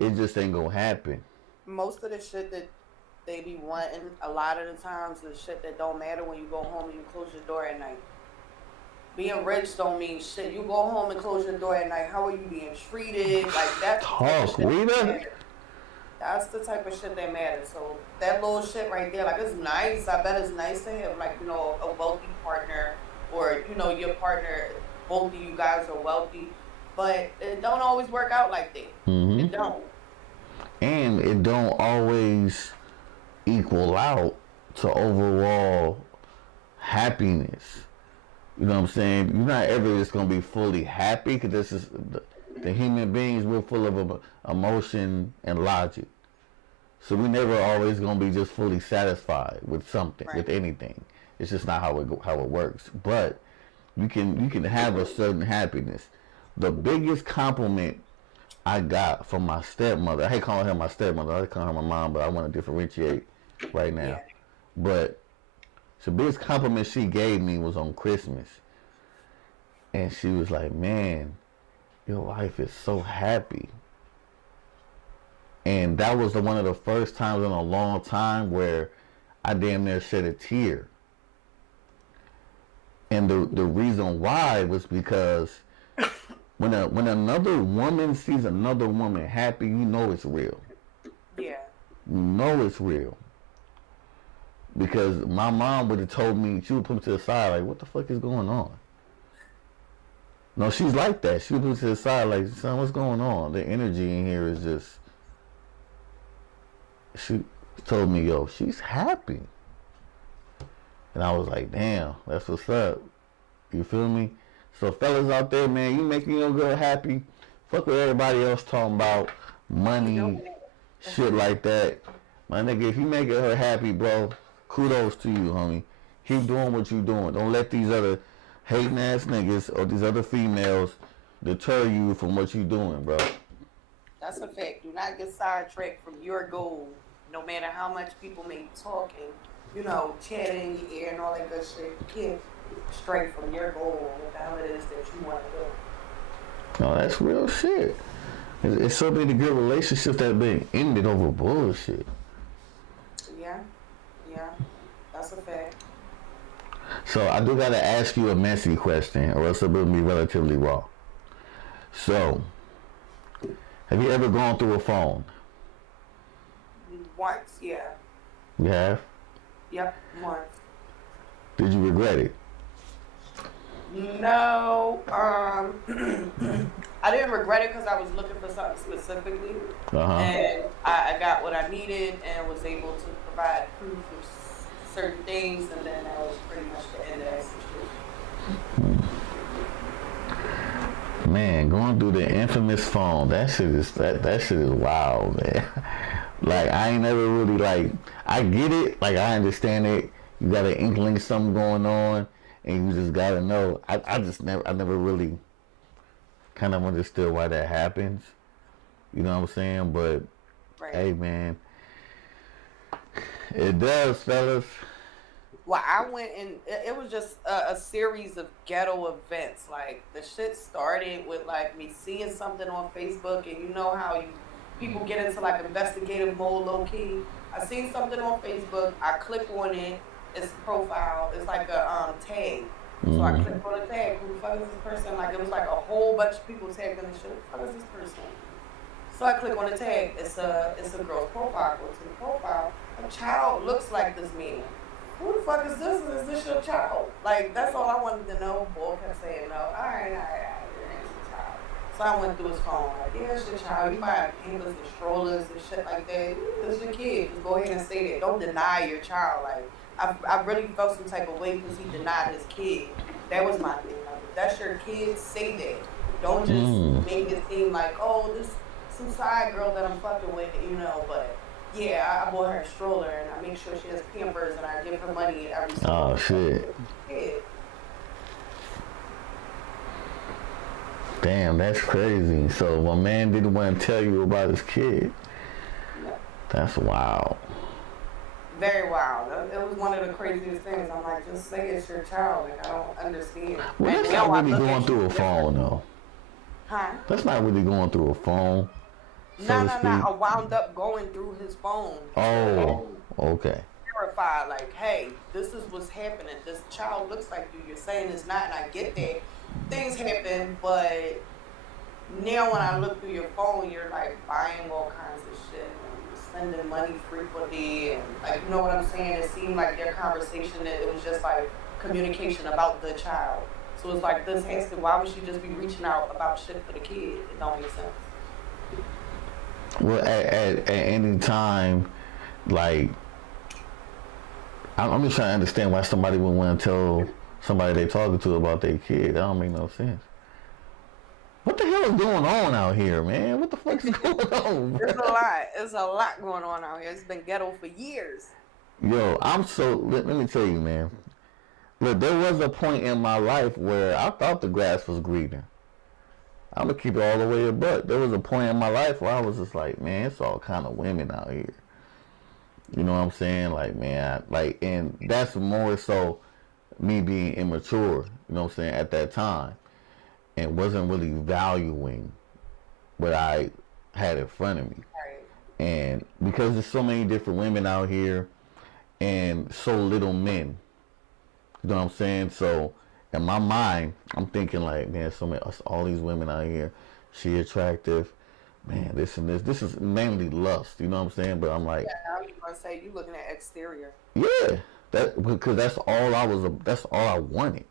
it just ain't gonna happen. Most of the shit that they be wanting, a lot of the times, is shit that don't matter when you go home and you close your door at night. Being rich don't mean shit. You go home and close your door at night. How are you being treated? Like that's the type of Talk, shit that Rita. matters. That's the type of shit that matters. So that little shit right there, like it's nice. I bet it's nice to have like a wealthy partner, or your partner. Both of you guys are wealthy, but it don't always work out like that. Hmm. It don't. And it don't always equal out to overall happiness. You know what I'm saying? You're not ever just gonna be fully happy because this is the human beings. We're full of emotion and logic, so we never always gonna be just fully satisfied with something, Right. with anything. It's just not how it works. But you can have a certain happiness. The biggest compliment I got from my stepmother. I hate calling her my stepmother. I call her my mom, but I want to differentiate right now. Yeah. But the biggest compliment she gave me was on Christmas, and she was like, "Man, your wife is so happy." And that was one of the first times in a long time where I damn near shed a tear. And the reason why was because when another woman sees another woman happy, you know it's real. Yeah. You know it's real. Because my mom would have told me, she would put me to the side like, what the fuck is going on? No, she's like that. She would put me to the side like, son, what's going on? The energy in here is just, she told me, yo, she's happy. And I was like, damn, that's what's up. You feel me? So fellas out there, man, you making your girl happy. Fuck what everybody else talking about. Keep doing Money, it. shit like that. My nigga, if you making her happy, bro, kudos to you, homie. Keep doing what you doing. Don't let these other hating ass niggas or these other females deter you from what you doing, bro. That's a fact. Do not get sidetracked from your goal, no matter how much people may talk and, chatting in your ear and all that good shit. Get straight from your goal, what the hell it is that you want to do. No, that's real shit. It's so many good relationships that have been ended over bullshit. Yeah, yeah, that's a fact. So I do gotta ask you a messy question, or else it will be relatively raw. So, have you ever gone through a phone? Once, yeah. You have? Yep, once. Did you regret it? No, I didn't regret it because I was looking for something specifically, Uh huh. and I got what I needed and was able to provide proof of certain things, and then that was pretty much the end of that situation. Man, going through the infamous phone, that shit is wild, man. Like I ain't never really like I get it, like I understand it. You got an inkling something going on, and you just gotta know. I never really kind of understood why that happens. You know what I'm saying? But Right. hey, man, it does, fellas. Well, I went and it was just a series of ghetto events. Like the shit started with like me seeing something on Facebook, and you know how you people get into like investigative mode, low key. I seen something on Facebook. I click on it. It's profile. It's like a tag. So I Mm-hmm. clicked on the tag. Who the fuck is this person? Like it was like a whole bunch of people tagging the shit. Who the fuck is this person? So I click on the tag. It's a girl's profile. Go to the profile. A child looks like this man. Who the fuck is this? Is this your child? Like that's all I wanted to know. Boy kept saying no. All right, it ain't your child. So I went through his phone. Like, yeah, it's your child. You buy pampers and strollers and shit like that. It's your kid. Just go ahead and say that. Don't deny your child. Like I really felt some type of way because he denied his kid. That was my thing. Like, if that's your kid, say that. Don't just Mm. make it seem like, oh, this some side girl that I'm fucking with, but yeah, I bought her a stroller and I make sure she has Pampers and I give her money every single Oh month. shit. Yeah, Damn, that's crazy. So my man didn't want to tell you about his kid. no. That's wild. Very wild. It was one of the craziest things. I'm like, just say it's your child. Like I don't understand. Well, And that's now not I really look going at you through a phone, different. though. Huh? That's not really going through a phone, so No, to no, no. speak. I wound up going through his phone to Oh, okay. verify, like, hey, this is what's happening. This child looks like you. You're saying it's not, and I get that things happen, but now when I look through your phone, you're like buying all kinds of shit and you're sending money frequently, and like, you know what I'm saying? It seemed like their conversation, it was just like communication about the child. So it's like this has to. Why would she just be reaching out about shit for the kid? It don't make sense. Well, at any time, like, I'm just trying to understand why somebody would want to tell somebody they talking to about their kid. That don't make no sense. What the hell is going on out here, man? What the fuck is going on, There's bro? a lot. There's a lot going on out here. It's been ghetto for years. Yo, let me tell you, man. Look, there was a point in my life where I thought the grass was greener. I'm gonna keep it all the way a buck. There was a point in my life where I was just like, man, it's all kind of women out here. You know what I'm saying? Like, man, and that's more so me being immature. You know what I'm saying? At that time, and wasn't really valuing what I had in front of me. Right. And because there's so many different women out here and so little men, you know what I'm saying? So in my mind, I'm thinking like, man, so many, all these women out here, she attractive, man, this and this. This is mainly lust, you know what I'm saying? But I'm like, Yeah, I was gonna say you looking at exterior. yeah, that because that's all I wanted.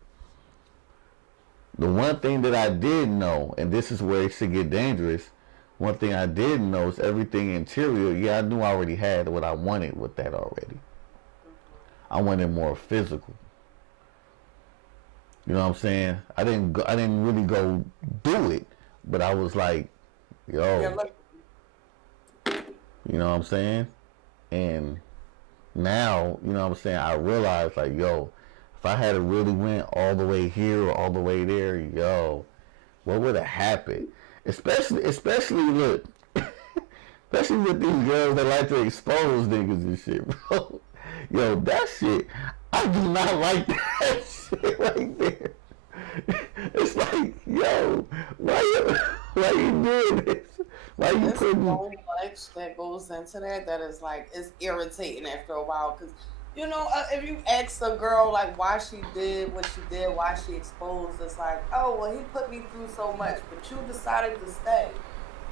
The one thing that I did know, and this is where it should get dangerous. One thing I did know is everything interior. Yeah, I knew I already had what I wanted with that already. I wanted more physical. You know what I'm saying? I didn't really go do it, but I was like, Yeah, yo, look. you know what I'm saying? And now, you know what I'm saying, I realized like, yo, if I had really went all the way here or all the way there, yo, what would have happened? Especially look, especially with these girls that like to expose niggas and shit, bro. Yo, that shit, I do not like that shit right there. It's like, yo, why you doing this? Why you There's putting? so much that goes into that is like it's irritating after a while because If you ask a girl like why she did what she did, why she exposed, it's like, oh well, he put me through so much, but you decided to stay.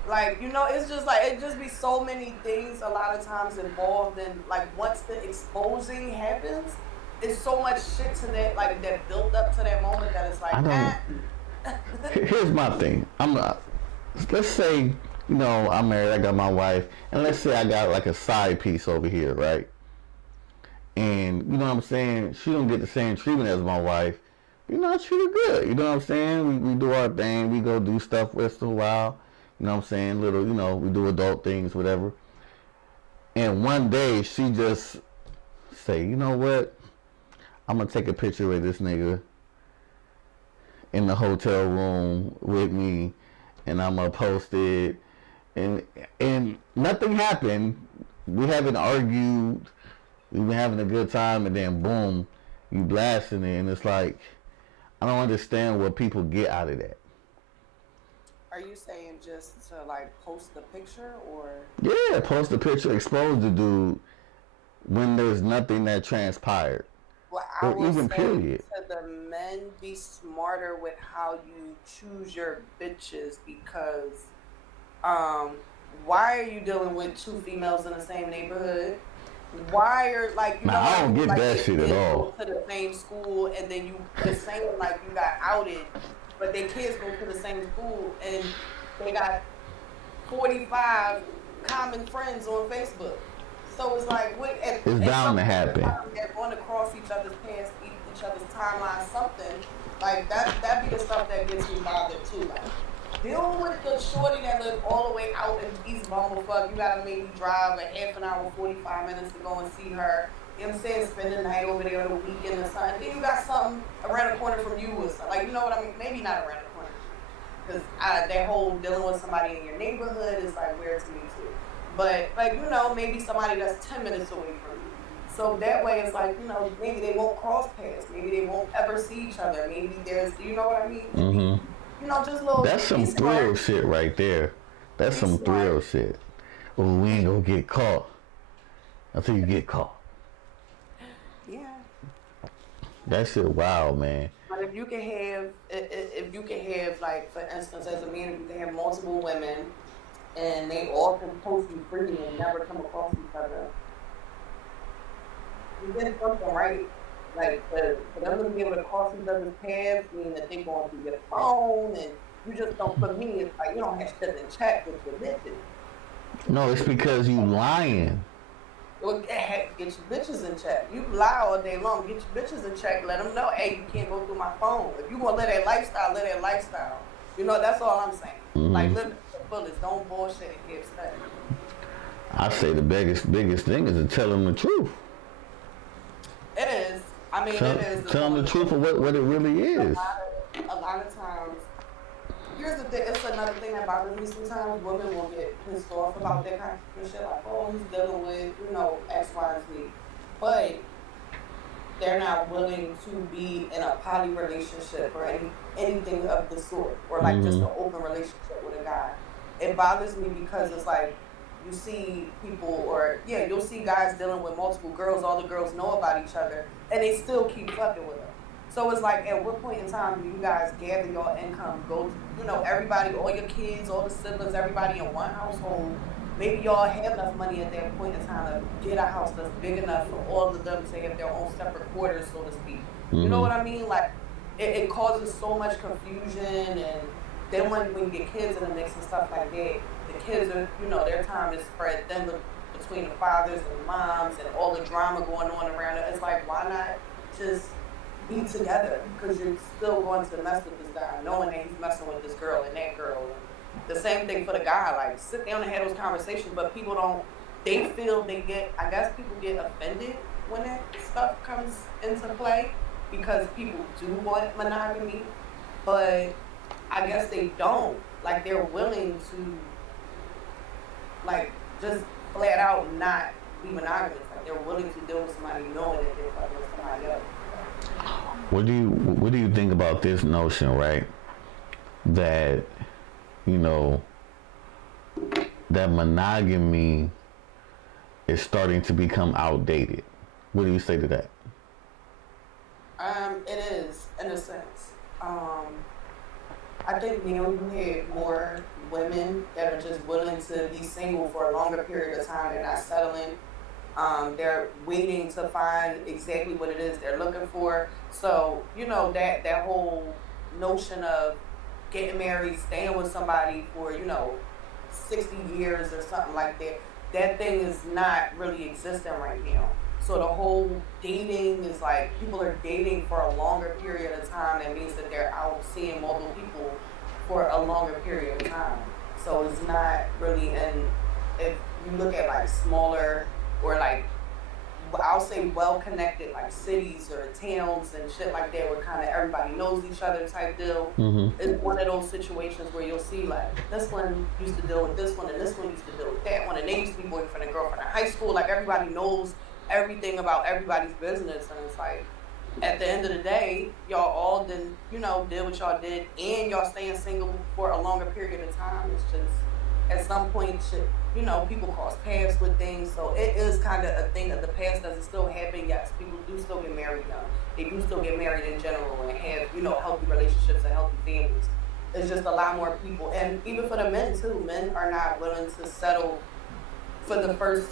Like, it's just like it just be so many things a lot of times involved in like once the exposing happens, it's so much shit to that like that built up to that moment that it's I like, don't. Here's my thing. Let's say, I'm married. I got my wife, and let's say I got like a side piece over here, right? And you know what I'm saying? She don't get the same treatment as my wife. I treat her good. You know what I'm saying? We do our thing. We go do stuff once in a while. You know what I'm saying? Little, we do adult things, whatever. And one day she just say, you know what? I'm gonna take a picture with this nigga in the hotel room with me, and I'm gonna post it. And nothing happened. We haven't argued. We've been having a good time, and then boom, you blasting it, and it's like I don't understand what people get out of that. are you saying just to like post the picture or? Yeah, post a picture, expose the dude when there's nothing that transpired, Well, I or will even say period. to the men, be smarter with how you choose your bitches because um, why are you dealing with two females in the same neighborhood? Why are like you Now know what I I don't mean? get Like that your shit at kids go all. to the same school and then you're saying like you got outed, but their kids go to the same school and they got 45 common friends on Facebook. So it's like, what It's at bound some to point in happen. time, they're going to cross each other's paths, each other's timelines, something like that. Be the stuff that gets me bothered too. Like, deal with the shorty that lives all the way out in East Bumblefuck. You gotta maybe drive a half an hour, 45 minutes to go and see her. You know what I'm saying? Spend the night over there on the weekend or something. Then you got something around the corner from you or something. Like, you know what I mean? Maybe not around the corner because that whole dealing with somebody in your neighborhood is like weird to me too. But like maybe somebody that's 10 minutes away from you. So that way it's like maybe they won't cross paths, maybe they won't ever see each other. Maybe there's what I mean. It be Hmm. just little That's be some smart, thrill shit right there. That's be some thrill smart. shit. Oh, we ain't gonna get caught until you get caught. Yeah. That shit wild, man. But if you can have like for instance as a man, if you can have multiple women and they all can post you freely and never come across each other, you did something right. Like for them to be able to cross each other's paths, meaning that they going through your phone and you just don't. For me, it's like you don't have shit in check with your bitches. No, it's because you lying. Well, get your bitches in check. You lie all day long. Get your bitches in check. Let them know, hey, you can't go through my phone. If you gonna live that lifestyle, live that lifestyle. That's all I'm saying. Like Hmm. live it to the fullest. Don't bullshit and get stuck. I say the biggest thing is to tell them the truth. It is. I mean, it is. It's Tell them one the of truth of what it really a is. lot a lot of times. Here's the thing. It's another thing that bothers me. Sometimes women will get pissed off about that kind of shit. Like, oh, he's dealing with X, Y, and Z, but they're not willing to be in a poly relationship or anything of the sort, or like just Hmm. an open relationship with a guy. It bothers me because it's like you see people, or yeah, you'll see guys dealing with multiple girls. All the girls know about each other, and they still keep fucking with them. So it's like, at what point in time do you guys gather your income, go, everybody, all your kids, all the siblings, everybody in one household? Maybe y'all have enough money at that point in time to get a house that's big enough for all of them to have their own separate quarters, so to speak. You know Hmm. what I mean? Like, it causes so much confusion, and then when you get kids in the mix and stuff like that, the kids are, their time is spread thin between the fathers and the moms and all the drama going on around it. It's like, why not just be together? Because you're still going to mess with this guy, knowing that he's messing with this girl and that girl. And the same thing for the guy. Like, sit down and have those conversations, but people don't. They feel they get. I guess people get offended when that stuff comes into play because people do want monogamy, but I guess they don't. Like, they're willing to like just flat out not be monogamous. Like, they're willing to deal with somebody knowing that they're fucking with somebody else. What do you think about this notion, right? That you know that monogamy is starting to become outdated. What do you say to that? It is in a sense. I think now you have more women that are just willing to be single for a longer period of time. They're not settling. They're waiting to find exactly what it is they're looking for. So that whole notion of getting married, staying with somebody for 60 years or something like that. That thing is not really existing right now. So the whole dating is like people are dating for a longer period of time. That means that they're out seeing multiple people for a longer period of time. So it's not really in if you look at like smaller or like I'll say well connected like cities or towns and shit like that where kind of everybody knows each other type deal. Mm-hmm. It's one of those situations where you'll see like this one used to deal with this one and this one used to deal with that one and they used to be boyfriend and girlfriend in high school. Like everybody knows everything about everybody's business and it's like at the end of the day, y'all all did what y'all did and y'all staying single for a longer period of time. It's just at some point people cross paths with things. So it is kind of a thing of the past. Does it still happen? Yes. People do still get married young. They do still get married in general and have, healthy relationships and healthy families. It's just a lot more people. And even for the men too, men are not willing to settle for the first,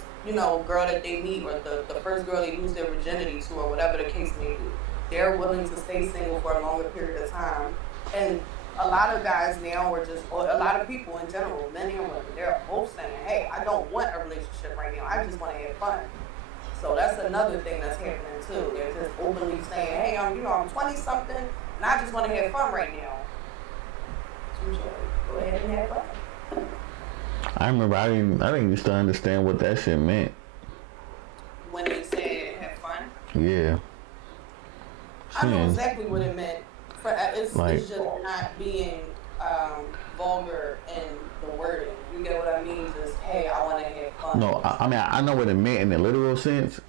girl that they meet or the first girl they lose their virginity to or whatever the case may be. They're willing to stay single for a longer period of time. And a lot of guys now or a lot of people in general, men and women, they're both saying, hey, I don't want a relationship right now. I just want to have fun. So that's another thing that's happening too. They're just openly saying, hey, I'm 20 something and I just want to have fun right now. So go ahead and have fun. I remember I didn't used to understand what that shit meant. When they said have fun? Yeah. I know exactly what it meant. It's just not being vulgar in the wording. You get what I mean? Just, hey, I want to have fun. No, I mean, I know what it meant in the literal sense,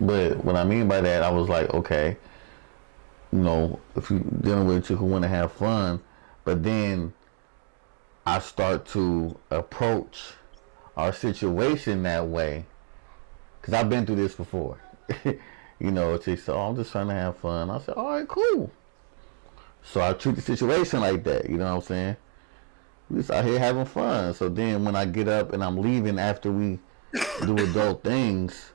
but what I mean by that, I was like, okay, if you're dealing with a chick who want to have fun, but then I start to approach our situation that way, because I've been through this before. She said, oh, I'm just trying to have fun. I said, all right, cool. So I treat the situation like that, you know what I'm saying? We just out here having fun. So then when I get up and I'm leaving after we do adult things,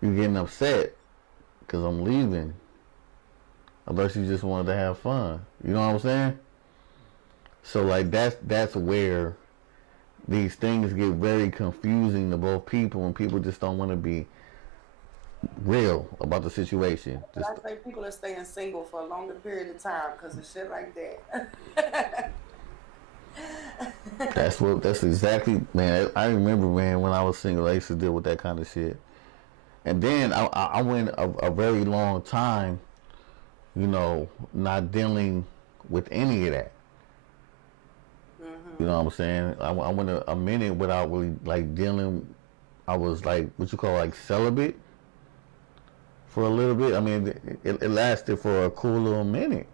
you're getting upset because I'm leaving. Unless you just wanted to have fun. You know what I'm saying? So like that's where these things get very confusing to both people and people just don't want to be real about the situation. I think people are staying single for a longer period of time because of shit like that. That's exactly, man. I remember, man, when I was single, I used to deal with that kind of shit. And then I went a very long time, not dealing with any of that. Mm-hmm. You know what I'm saying? I went a minute without really like dealing. I was like what you call like celibate for a little bit. I mean, it lasted for a cool little minute.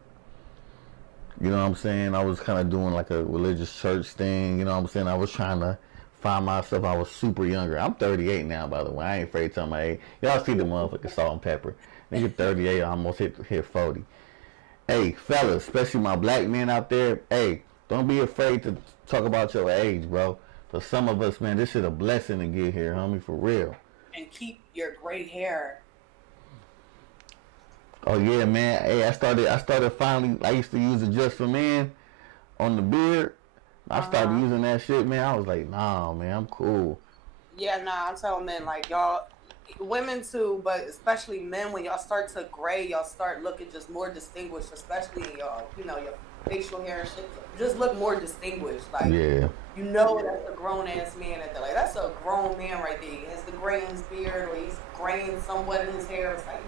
You know what I'm saying? I was kind of doing like a religious church thing. You know what I'm saying? I was trying to find myself. I was super younger. I'm 38 now, by the way. I ain't afraid to tell my age. Y'all see the motherfucking salt and pepper. Nigga 38, I almost hit 40. Hey, fellas, especially my black men out there, hey, don't be afraid to talk about your age, bro. For some of us, man, this is a blessing to get here, homie, for real. And keep your gray hair. Oh yeah, man. Hey, I started finally. I used to use it just for men on the beard. I started using that shit, man. I was like, nah, man, I'm cool. Yeah, nah, I'm telling men like y'all, women too, but especially men. When y'all start to gray, y'all start looking just more distinguished, especially y'all, your facial hair and shit. Just look more distinguished. Like, yeah. That's a grown ass man at that. Like, that's a grown man right there. He has the gray in his beard, or he's graying somewhat in his hair. It's like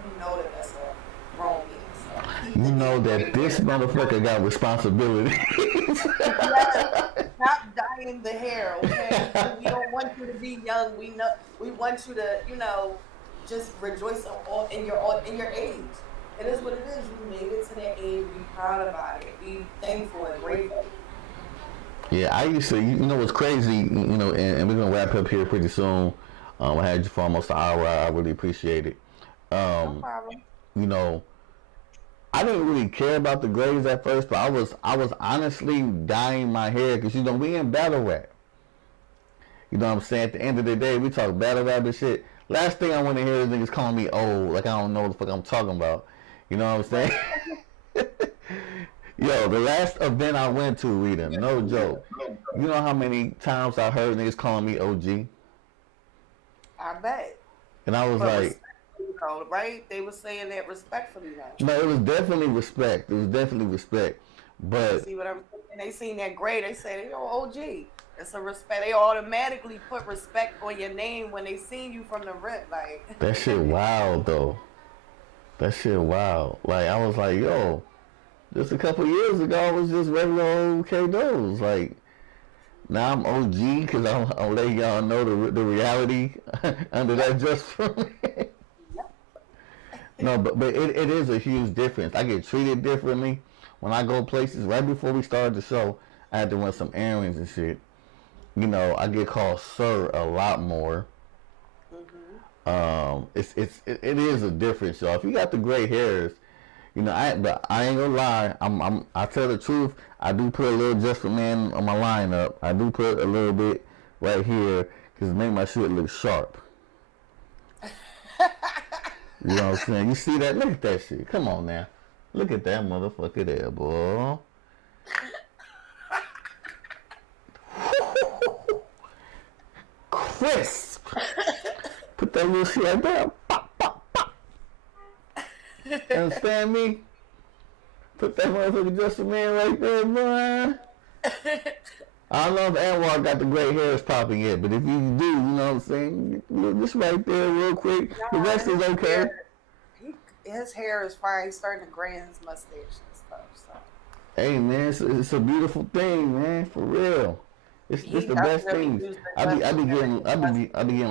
that's a grown man. So, you know that this motherfucker got responsibility. Yes, stop dyeing the hair, okay? We don't want you to be young. We want you to, just rejoice in your age. It is what it is. You made it to that age. Be proud about it. Be thankful and grateful. Yeah, I used to. What's crazy? And we're gonna wrap up here pretty soon. I had you for almost an hour. I really appreciate it. No Um, problem. you know, I didn't really care about the grades at first, but I was honestly dyeing my hair because we in battle rap. You know what I'm saying? At the end of the day, we talk battle rap and shit. Last thing I want to hear is niggas calling me old, like I don't know what the fuck I'm talking about. You know what I'm saying? Yo, the last event I went to, Rita, no joke. You know how many times I heard niggas calling me OG? I bet. And I was But like, respectfully, though, right? They were saying that respectfully, though. no, it was definitely respect. It was definitely respect. You But see what I'm saying? They seen that grade. They say, yo, OG. It's a respect. They automatically put respect on your name when they seen you from the rip. Like, that shit wild though. That shit wild. Like I was like, yo, just a couple years ago, I was just regular old K-Dos. Like now I'm OG because I'm letting y'all know the reality under that just for me. No, but it is a huge difference. I get treated differently when I go places. Right before we started the show, I had to run some errands and shit. I get called sir a lot more. It is a difference, y'all. If you got the gray hairs, but I ain't gonna lie. I tell the truth. I do put a little just for man on my lineup. I do put a little bit right here because it make my shit look sharp. You know what I'm saying? You see that? Look at that shit. Come on now. Look at that motherfucker there, boy. Crisp. Put that little shit right there. Pop, pop, pop. Understand me? Put that motherfucker just a man right there, boy. I don't know if Anwar got the gray hairs popping yet, but if you do, you know what I'm saying? Just right there real quick. The rest is okay. His hair is fine. He's starting to gray in his mustache and stuff. So. Hey man, it's a beautiful thing, man. For real, it's the best thing. I be getting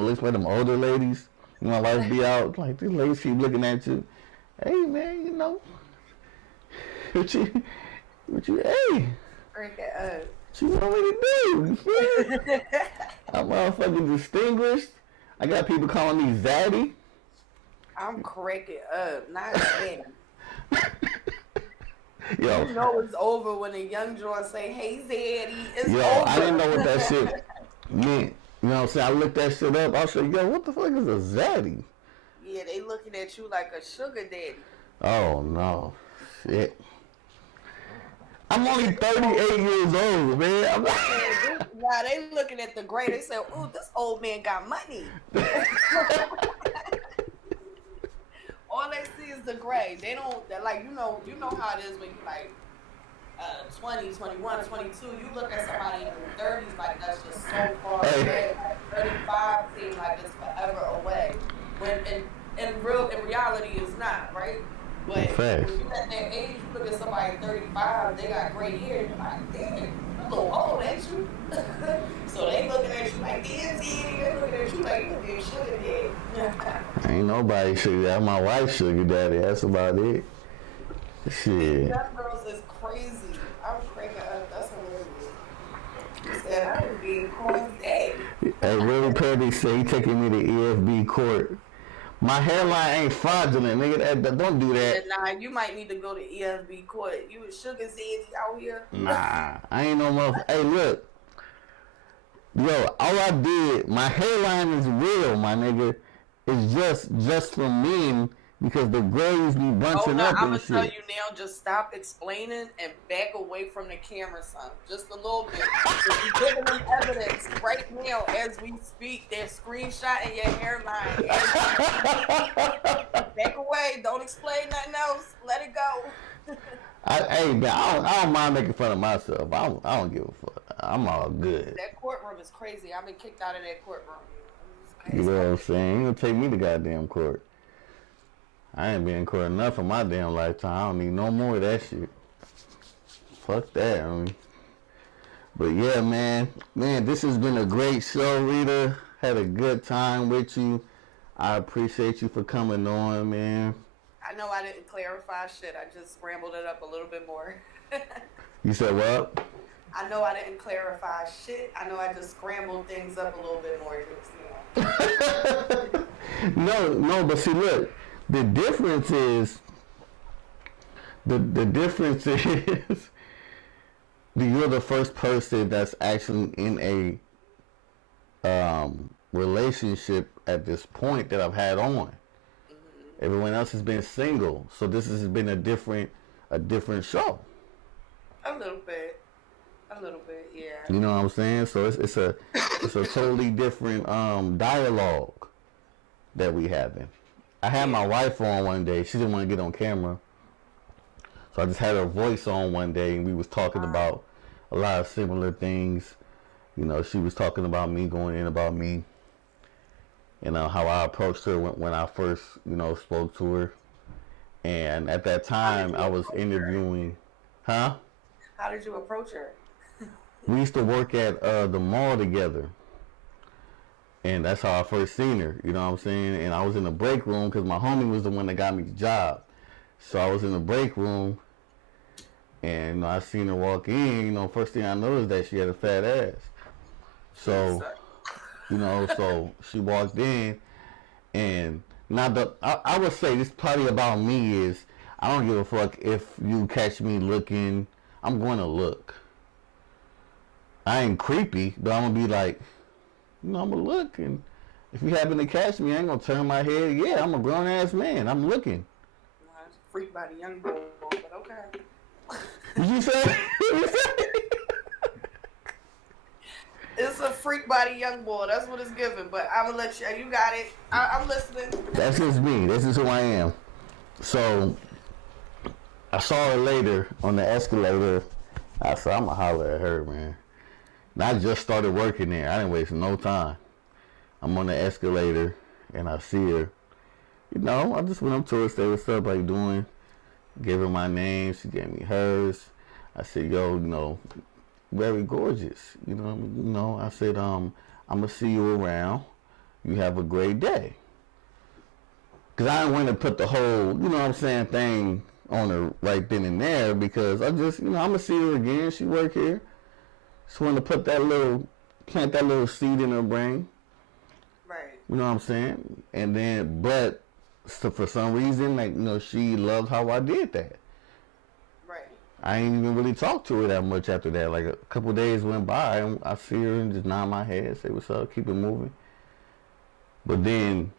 looks by them older ladies. My wife be out like these ladies keep looking at you. Hey man, what you hey. Break it up. What you want me to do? You feel me? I'm motherfucking distinguished. I got people calling me Zaddy. I'm cracking up, not Zaddy. Yo, you know it's over when a young John say, "Hey Zaddy," it's yo, over. I didn't know what that shit meant. You know what I'm saying? I looked that shit up. I said, yo, what the fuck is a Zaddy? Yeah, they looking at you like a sugar daddy. Oh no, shit. I'm only 38 years old, man. Nah, they looking at the gray. They said, "Ooh, this old man got money." All they see is the gray. They don't. They're like, you know how it is when you like 20, 21, 22. You look at somebody in their 30s like that's just so far away. 35 seems like it's forever away. When in reality, it's not, right? But when you at that age, you look at somebody 35, they got gray hair, you're like, damn, you a little old, ain't you? So they looking at you like, damn, they looking at you like, look at sugar daddy. Ain't nobody sugar daddy. My wife sugar daddy. That's about it. Shit. That girls is crazy. I'm cracking up. That's hilarious. He said, I would be cool day. Hey, Willie Petty say he taking me to EFB court. My hairline ain't fraudulent, nigga. Don't do that. Nah, you might need to go to EFB court. You was sugar zeddy out here. Nah, I ain't no motherfucker. Hey, look. Yo, all I did, my hairline is real, my nigga. It's just for men because the grays be bunching up I'm and gonna tell shit. you now, just stop explaining and back away from the camera, son. Just a little bit. You're giving them evidence right now as we speak. They're screenshotting your hairline. Back away. Don't explain nothing else. Let it go. Hey, man, I don't mind making fun of myself. I don't give a fuck. I'm all good. That courtroom is crazy. I've been kicked out of that courtroom. You know what I'm saying? You gonna take me to goddamn court. I ain't been in court enough in my damn lifetime. I don't need no more of that shit. Fuck that. But yeah, man, this has been a great show, Rita. Had a good time with you. I appreciate you for coming on, man. I know I didn't clarify shit. I just rambled it up a little bit more. You said what? I know I didn't clarify shit. I know I just scrambled things up a little bit more. Just, No, but see, look, the difference is the difference is you're the first person that's actually in a relationship at this point that I've had on. Everyone else has been single, so this has been a different show. a little bit. A little bit, yeah. You know what I'm saying? So it's a totally different dialogue that we having. I had my wife on one day. She didn't want to get on camera, so I just had her voice on one day, and we was talking about a lot of similar things. You know, she was talking about me, going in about me, you know, how I approached her when I first, you know, spoke to her. And at that time, I was interviewing, huh? How did you approach her? We used to work at the mall together. And that's how I first seen her, you know what I'm saying? And I was in the break room because my homie was the one that got me the job. So I was in the break room, and you know, I seen her walk in. You know, first thing I noticed that she had a fat ass. So, you know, so she walked in, and now I would say this probably about me is I don't give a fuck if you catch me looking. I'm going to look. I ain't creepy, but I'm gonna be like, you know, I'm gonna look, and if you happen to catch me, I ain't gonna turn my head. Yeah, I'm a grown ass man. I'm looking. Well, it's freaked by the young boy, but okay. Did you say? It's a freak by the young boy. That's what it's given. But I'm gonna let you. You got it. I'm listening. That's just me. This is who I am. So I saw her later on the escalator. I said, I'm gonna holler at her, man. And I just started working there. I didn't waste no time. I'm on the escalator and I see her. You know, I just went up to her, said, what's up, how you doing? Gave her my name. She gave me hers. I said, yo, you know, very gorgeous. You know, I said, I'm gonna see you around. You have a great day. Cause I didn't want to put the whole, you know what I'm saying, thing on her right then and there, because I just, you know, I'm gonna see her again. She work here. Just wanted to put plant that little seed in her brain. Right. You know what I'm saying? And then, but so for some reason, like, you know, she loved how I did that. Right. I ain't even really talked to her that much after that. Like a couple of days went by, and I see her and just nod my head, say what's up, keep it moving. But then,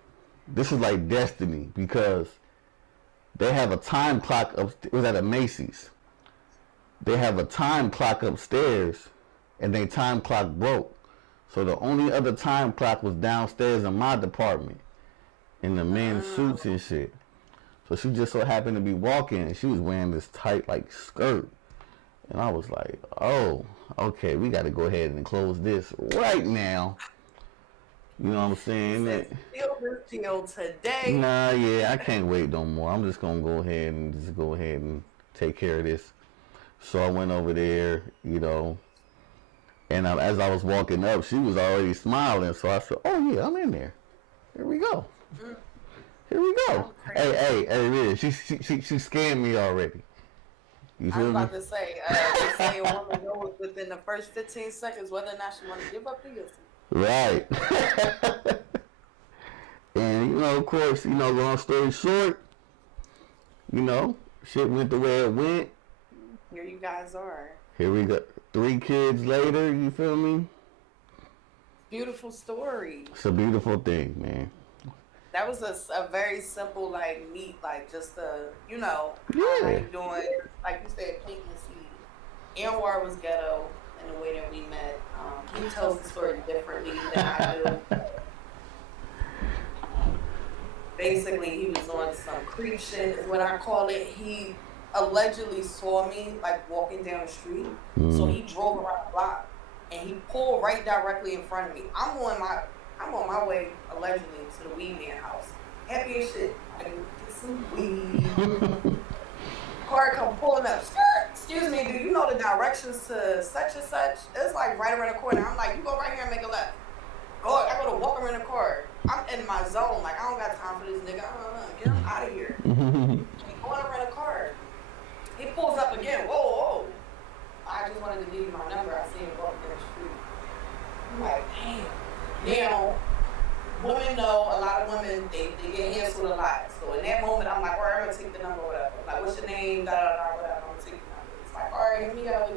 this is like destiny, because they have a time clock it was at a Macy's. They have a time clock upstairs, and their time clock broke. So the only other time clock was downstairs in my department, in the men's suits and shit. So she just so happened to be walking, and she was wearing this tight like skirt. And I was like, oh, okay, we got to go ahead and close this right now. You know what I'm saying? Steal this deal today. Nah, yeah, I can't wait no more. I'm just going to go ahead and take care of this. So I went over there, you know, and as I was walking up, she was already smiling. So I said, oh, yeah, I'm in there. Here we go. Here we go. Hey, Riz, she scanned me already. You feel I was me? about to say, they say a woman knows within the first 15 seconds whether or not she want to give up the issue. Right. And, you know, of course, you know, long story short, you know, shit went the way it went. Here you guys are. Here we go. 3 kids later, you feel me? Beautiful story. It's a beautiful thing, man. That was a very simple, like, neat, like, just you know, Yeah. how you doing? Like you said, planting the seed. Anwar was ghetto in the way that we met. He tells the story differently than I do. Basically, he was on some creep shit, is what I call it. He allegedly saw me, like, walking down the street. So he drove around the block, and he pulled right directly in front of me. I'm on my way, allegedly, to the weed man house. Happy as shit. I can get some weed. Car come pulling up. Skirt. Excuse me, do you know the directions to such and such? It's like right around the corner. I'm like, you go right here and make a left. I go to walk around the car. I'm in my zone. Like, I don't got time for this nigga. Get him out of here. He going around the car. He pulls up again. Whoa. I just wanted to give you my number. damn. Now, women know, a lot of women, they get answered a lot. So in that moment, I'm like, all right, I'm going to take the number, whatever. Like, what's your name, whatever. I'm going to take the number. It's like, all right, hit me up,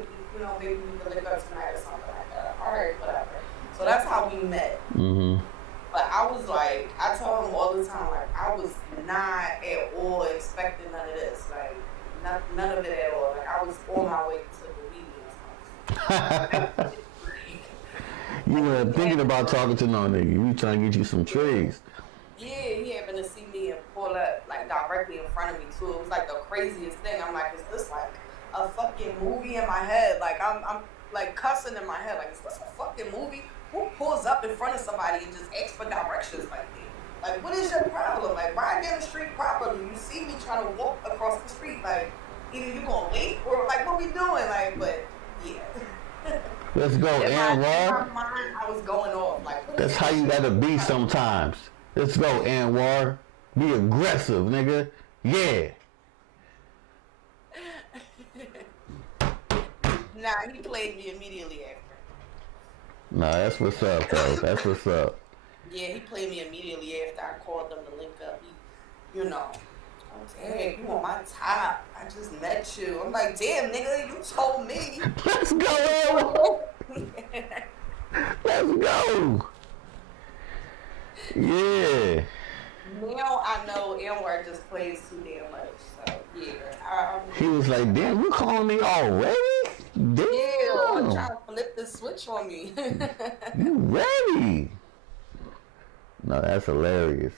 maybe we can link up tonight or something like that. All right, whatever. So that's how we met. Mm-hmm. But I was like, I tell him all the time, like, I was not at all expecting none of this. Like, none of it at all. Like, I was on my way to the meeting. You were thinking about talking to no nigga. You trying to get you some trees. Yeah, he happened to see me and pull up, like, directly in front of me, too. It was, like, the craziest thing. I'm like, is this, like, a fucking movie in my head? Like, I'm like, cussing in my head. Like, is this a fucking movie? Who pulls up in front of somebody and just asks for directions like that? Like, what is your problem? Like, ride down the street properly. You see me trying to walk across the street, like, either you gonna wait or, like, what we doing? Like, but, yeah. Let's go, Anwar. In my mind, I was going off. Like, that's how you gotta be sometimes. Let's go, Anwar. Be aggressive, nigga. Yeah. Nah, he played me immediately after. Nah, that's what's up, though. That's what's up. Yeah, he played me immediately after I called them to link up. He, I was like, hey, you on my top. I just met you. I'm like, damn, nigga, you told me. Let's go. Let's go. Yeah. Now I know Anwar just plays too damn much. So, yeah. He was like, damn, you calling me already? Damn. Yeah, I'm trying to flip the switch on me. You ready? No, that's hilarious.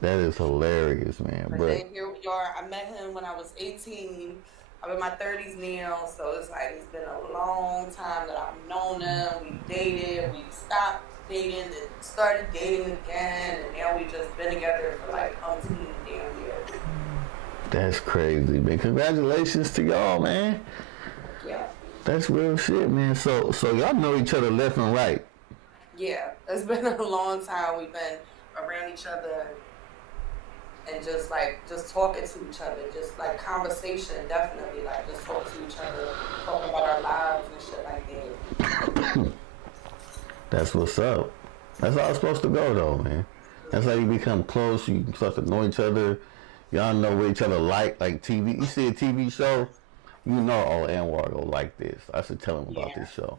That is hilarious, man. But then here we are. I met him when I was 18. I'm in my 30s now, so it's like it's been a long time that I've known him. We dated, we stopped dating, then started dating again, and now we just been together for like 18 damn years. That's crazy, man. Congratulations to y'all, man. Yeah. That's real shit, man. So y'all know each other left and right. Yeah, it's been a long time. We've been around each other and just talking to each other, just like conversation, definitely, like just talk to each other, talking about our lives and shit like that. That's what's up. That's how it's supposed to go, though, man. That's how you become close. You start to know each other. Y'all know what each other like TV. You see a TV show, you know, oh, Anwar will like this. I should tell him about this show.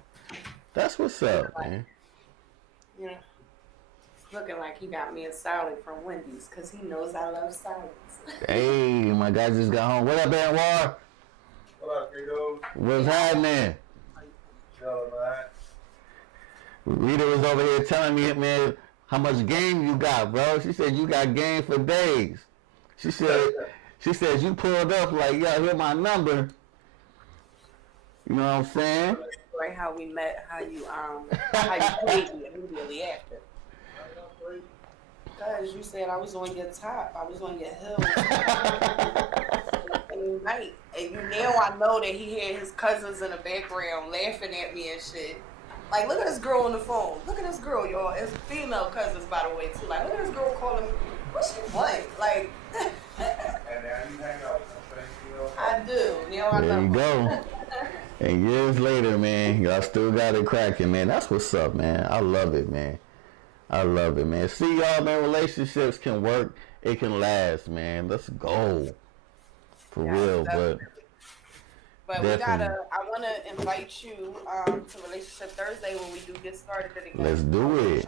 That's what's up, man. Yeah. It's looking like he got me a salad from Wendy's because he knows I love salads. Hey, my guy just got home. What up, Anwar? What up, K-Dog? What's happening? Chilling, man. Rita was over here telling me, man, how much game you got, bro. She said you got game for days. She said you pulled up like, yeah, here's my number. You know what I'm saying? Right, how we met, how you played me immediately after. Because you said I was on your top, I was on your hill. Night. And now I know that he had his cousins in the background laughing at me and shit. Like, look at this girl on the phone. Look at this girl, y'all. It's female cousins, by the way, too. Like, look at this girl calling me. What she want? Like, And now you hang out with them, you know? I do. Now I know. There you go. And years later, man, y'all still got it cracking, man. That's what's up, man. I love it, man. I love it, man. See, y'all, man, relationships can work. It can last, man. Let's go. For real, definitely. But definitely. I want to invite you to Relationship Thursday when we do get started again. Let's do it.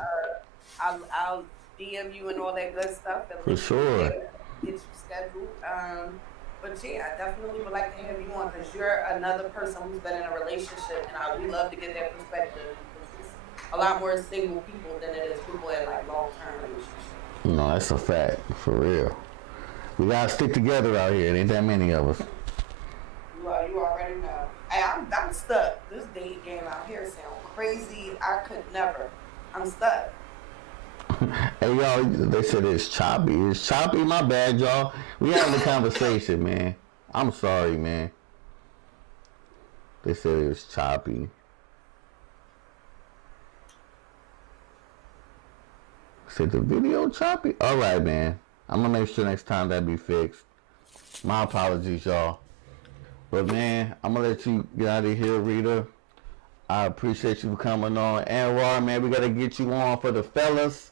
I'll DM you and all that good stuff. And For sure. Get you scheduled. But yeah, I definitely would like to have you on because you're another person who's been in a relationship, and we love to get that perspective. It's a lot more single people than it is people in like long-term relationships. No, that's a fact. For real. We gotta stick together out here. There ain't that many of us. You already know. Hey, I'm stuck. This date game out here sound crazy. I could never. I'm stuck. Hey, y'all, they said it's choppy. It's choppy. My bad, y'all. We having a conversation, man. I'm sorry, man. They said it was choppy. Said the video choppy? All right, man. I'm going to make sure next time that be fixed. My apologies, y'all. But, man, I'm going to let you get out of here, Rita. I appreciate you for coming on. And Raw, man, we gotta get you on for the fellas.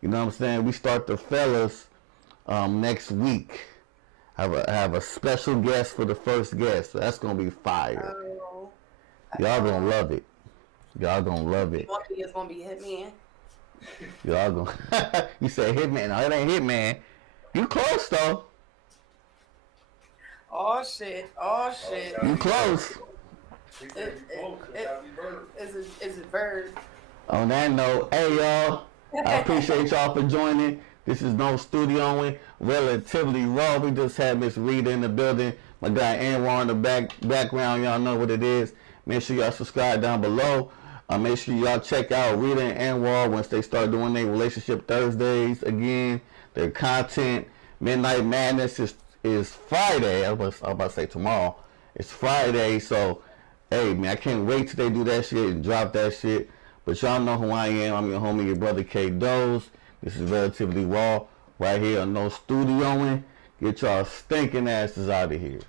You know what I'm saying? We start the fellas next week. I have a special guest for the first guest, so that's gonna be fire. Oh, Y'all gonna love it. Y'all gonna love it. it's gonna be Hitman. Y'all gonna. You say Hitman? No, it ain't Hitman. You close though. Oh shit! Oh shit! You close. He said you close, it gotta be Bird. Is it Bird? On that note, hey y'all, I appreciate y'all for joining. This is No Studioing, relatively raw. We just had Miss Rita in the building. My guy Anwar in the background. Y'all know what it is. Make sure y'all subscribe down below. Make sure y'all check out Rita and Anwar once they start doing their Relationship Thursdays again. Their content. Midnight Madness is Friday. I was about to say tomorrow. It's Friday, so hey man, I can't wait till they do that shit and drop that shit. But y'all know who I am. I'm your homie, your brother K Doze. This is Relatively Raw right here on No Studioing. Get y'all stinking asses out of here.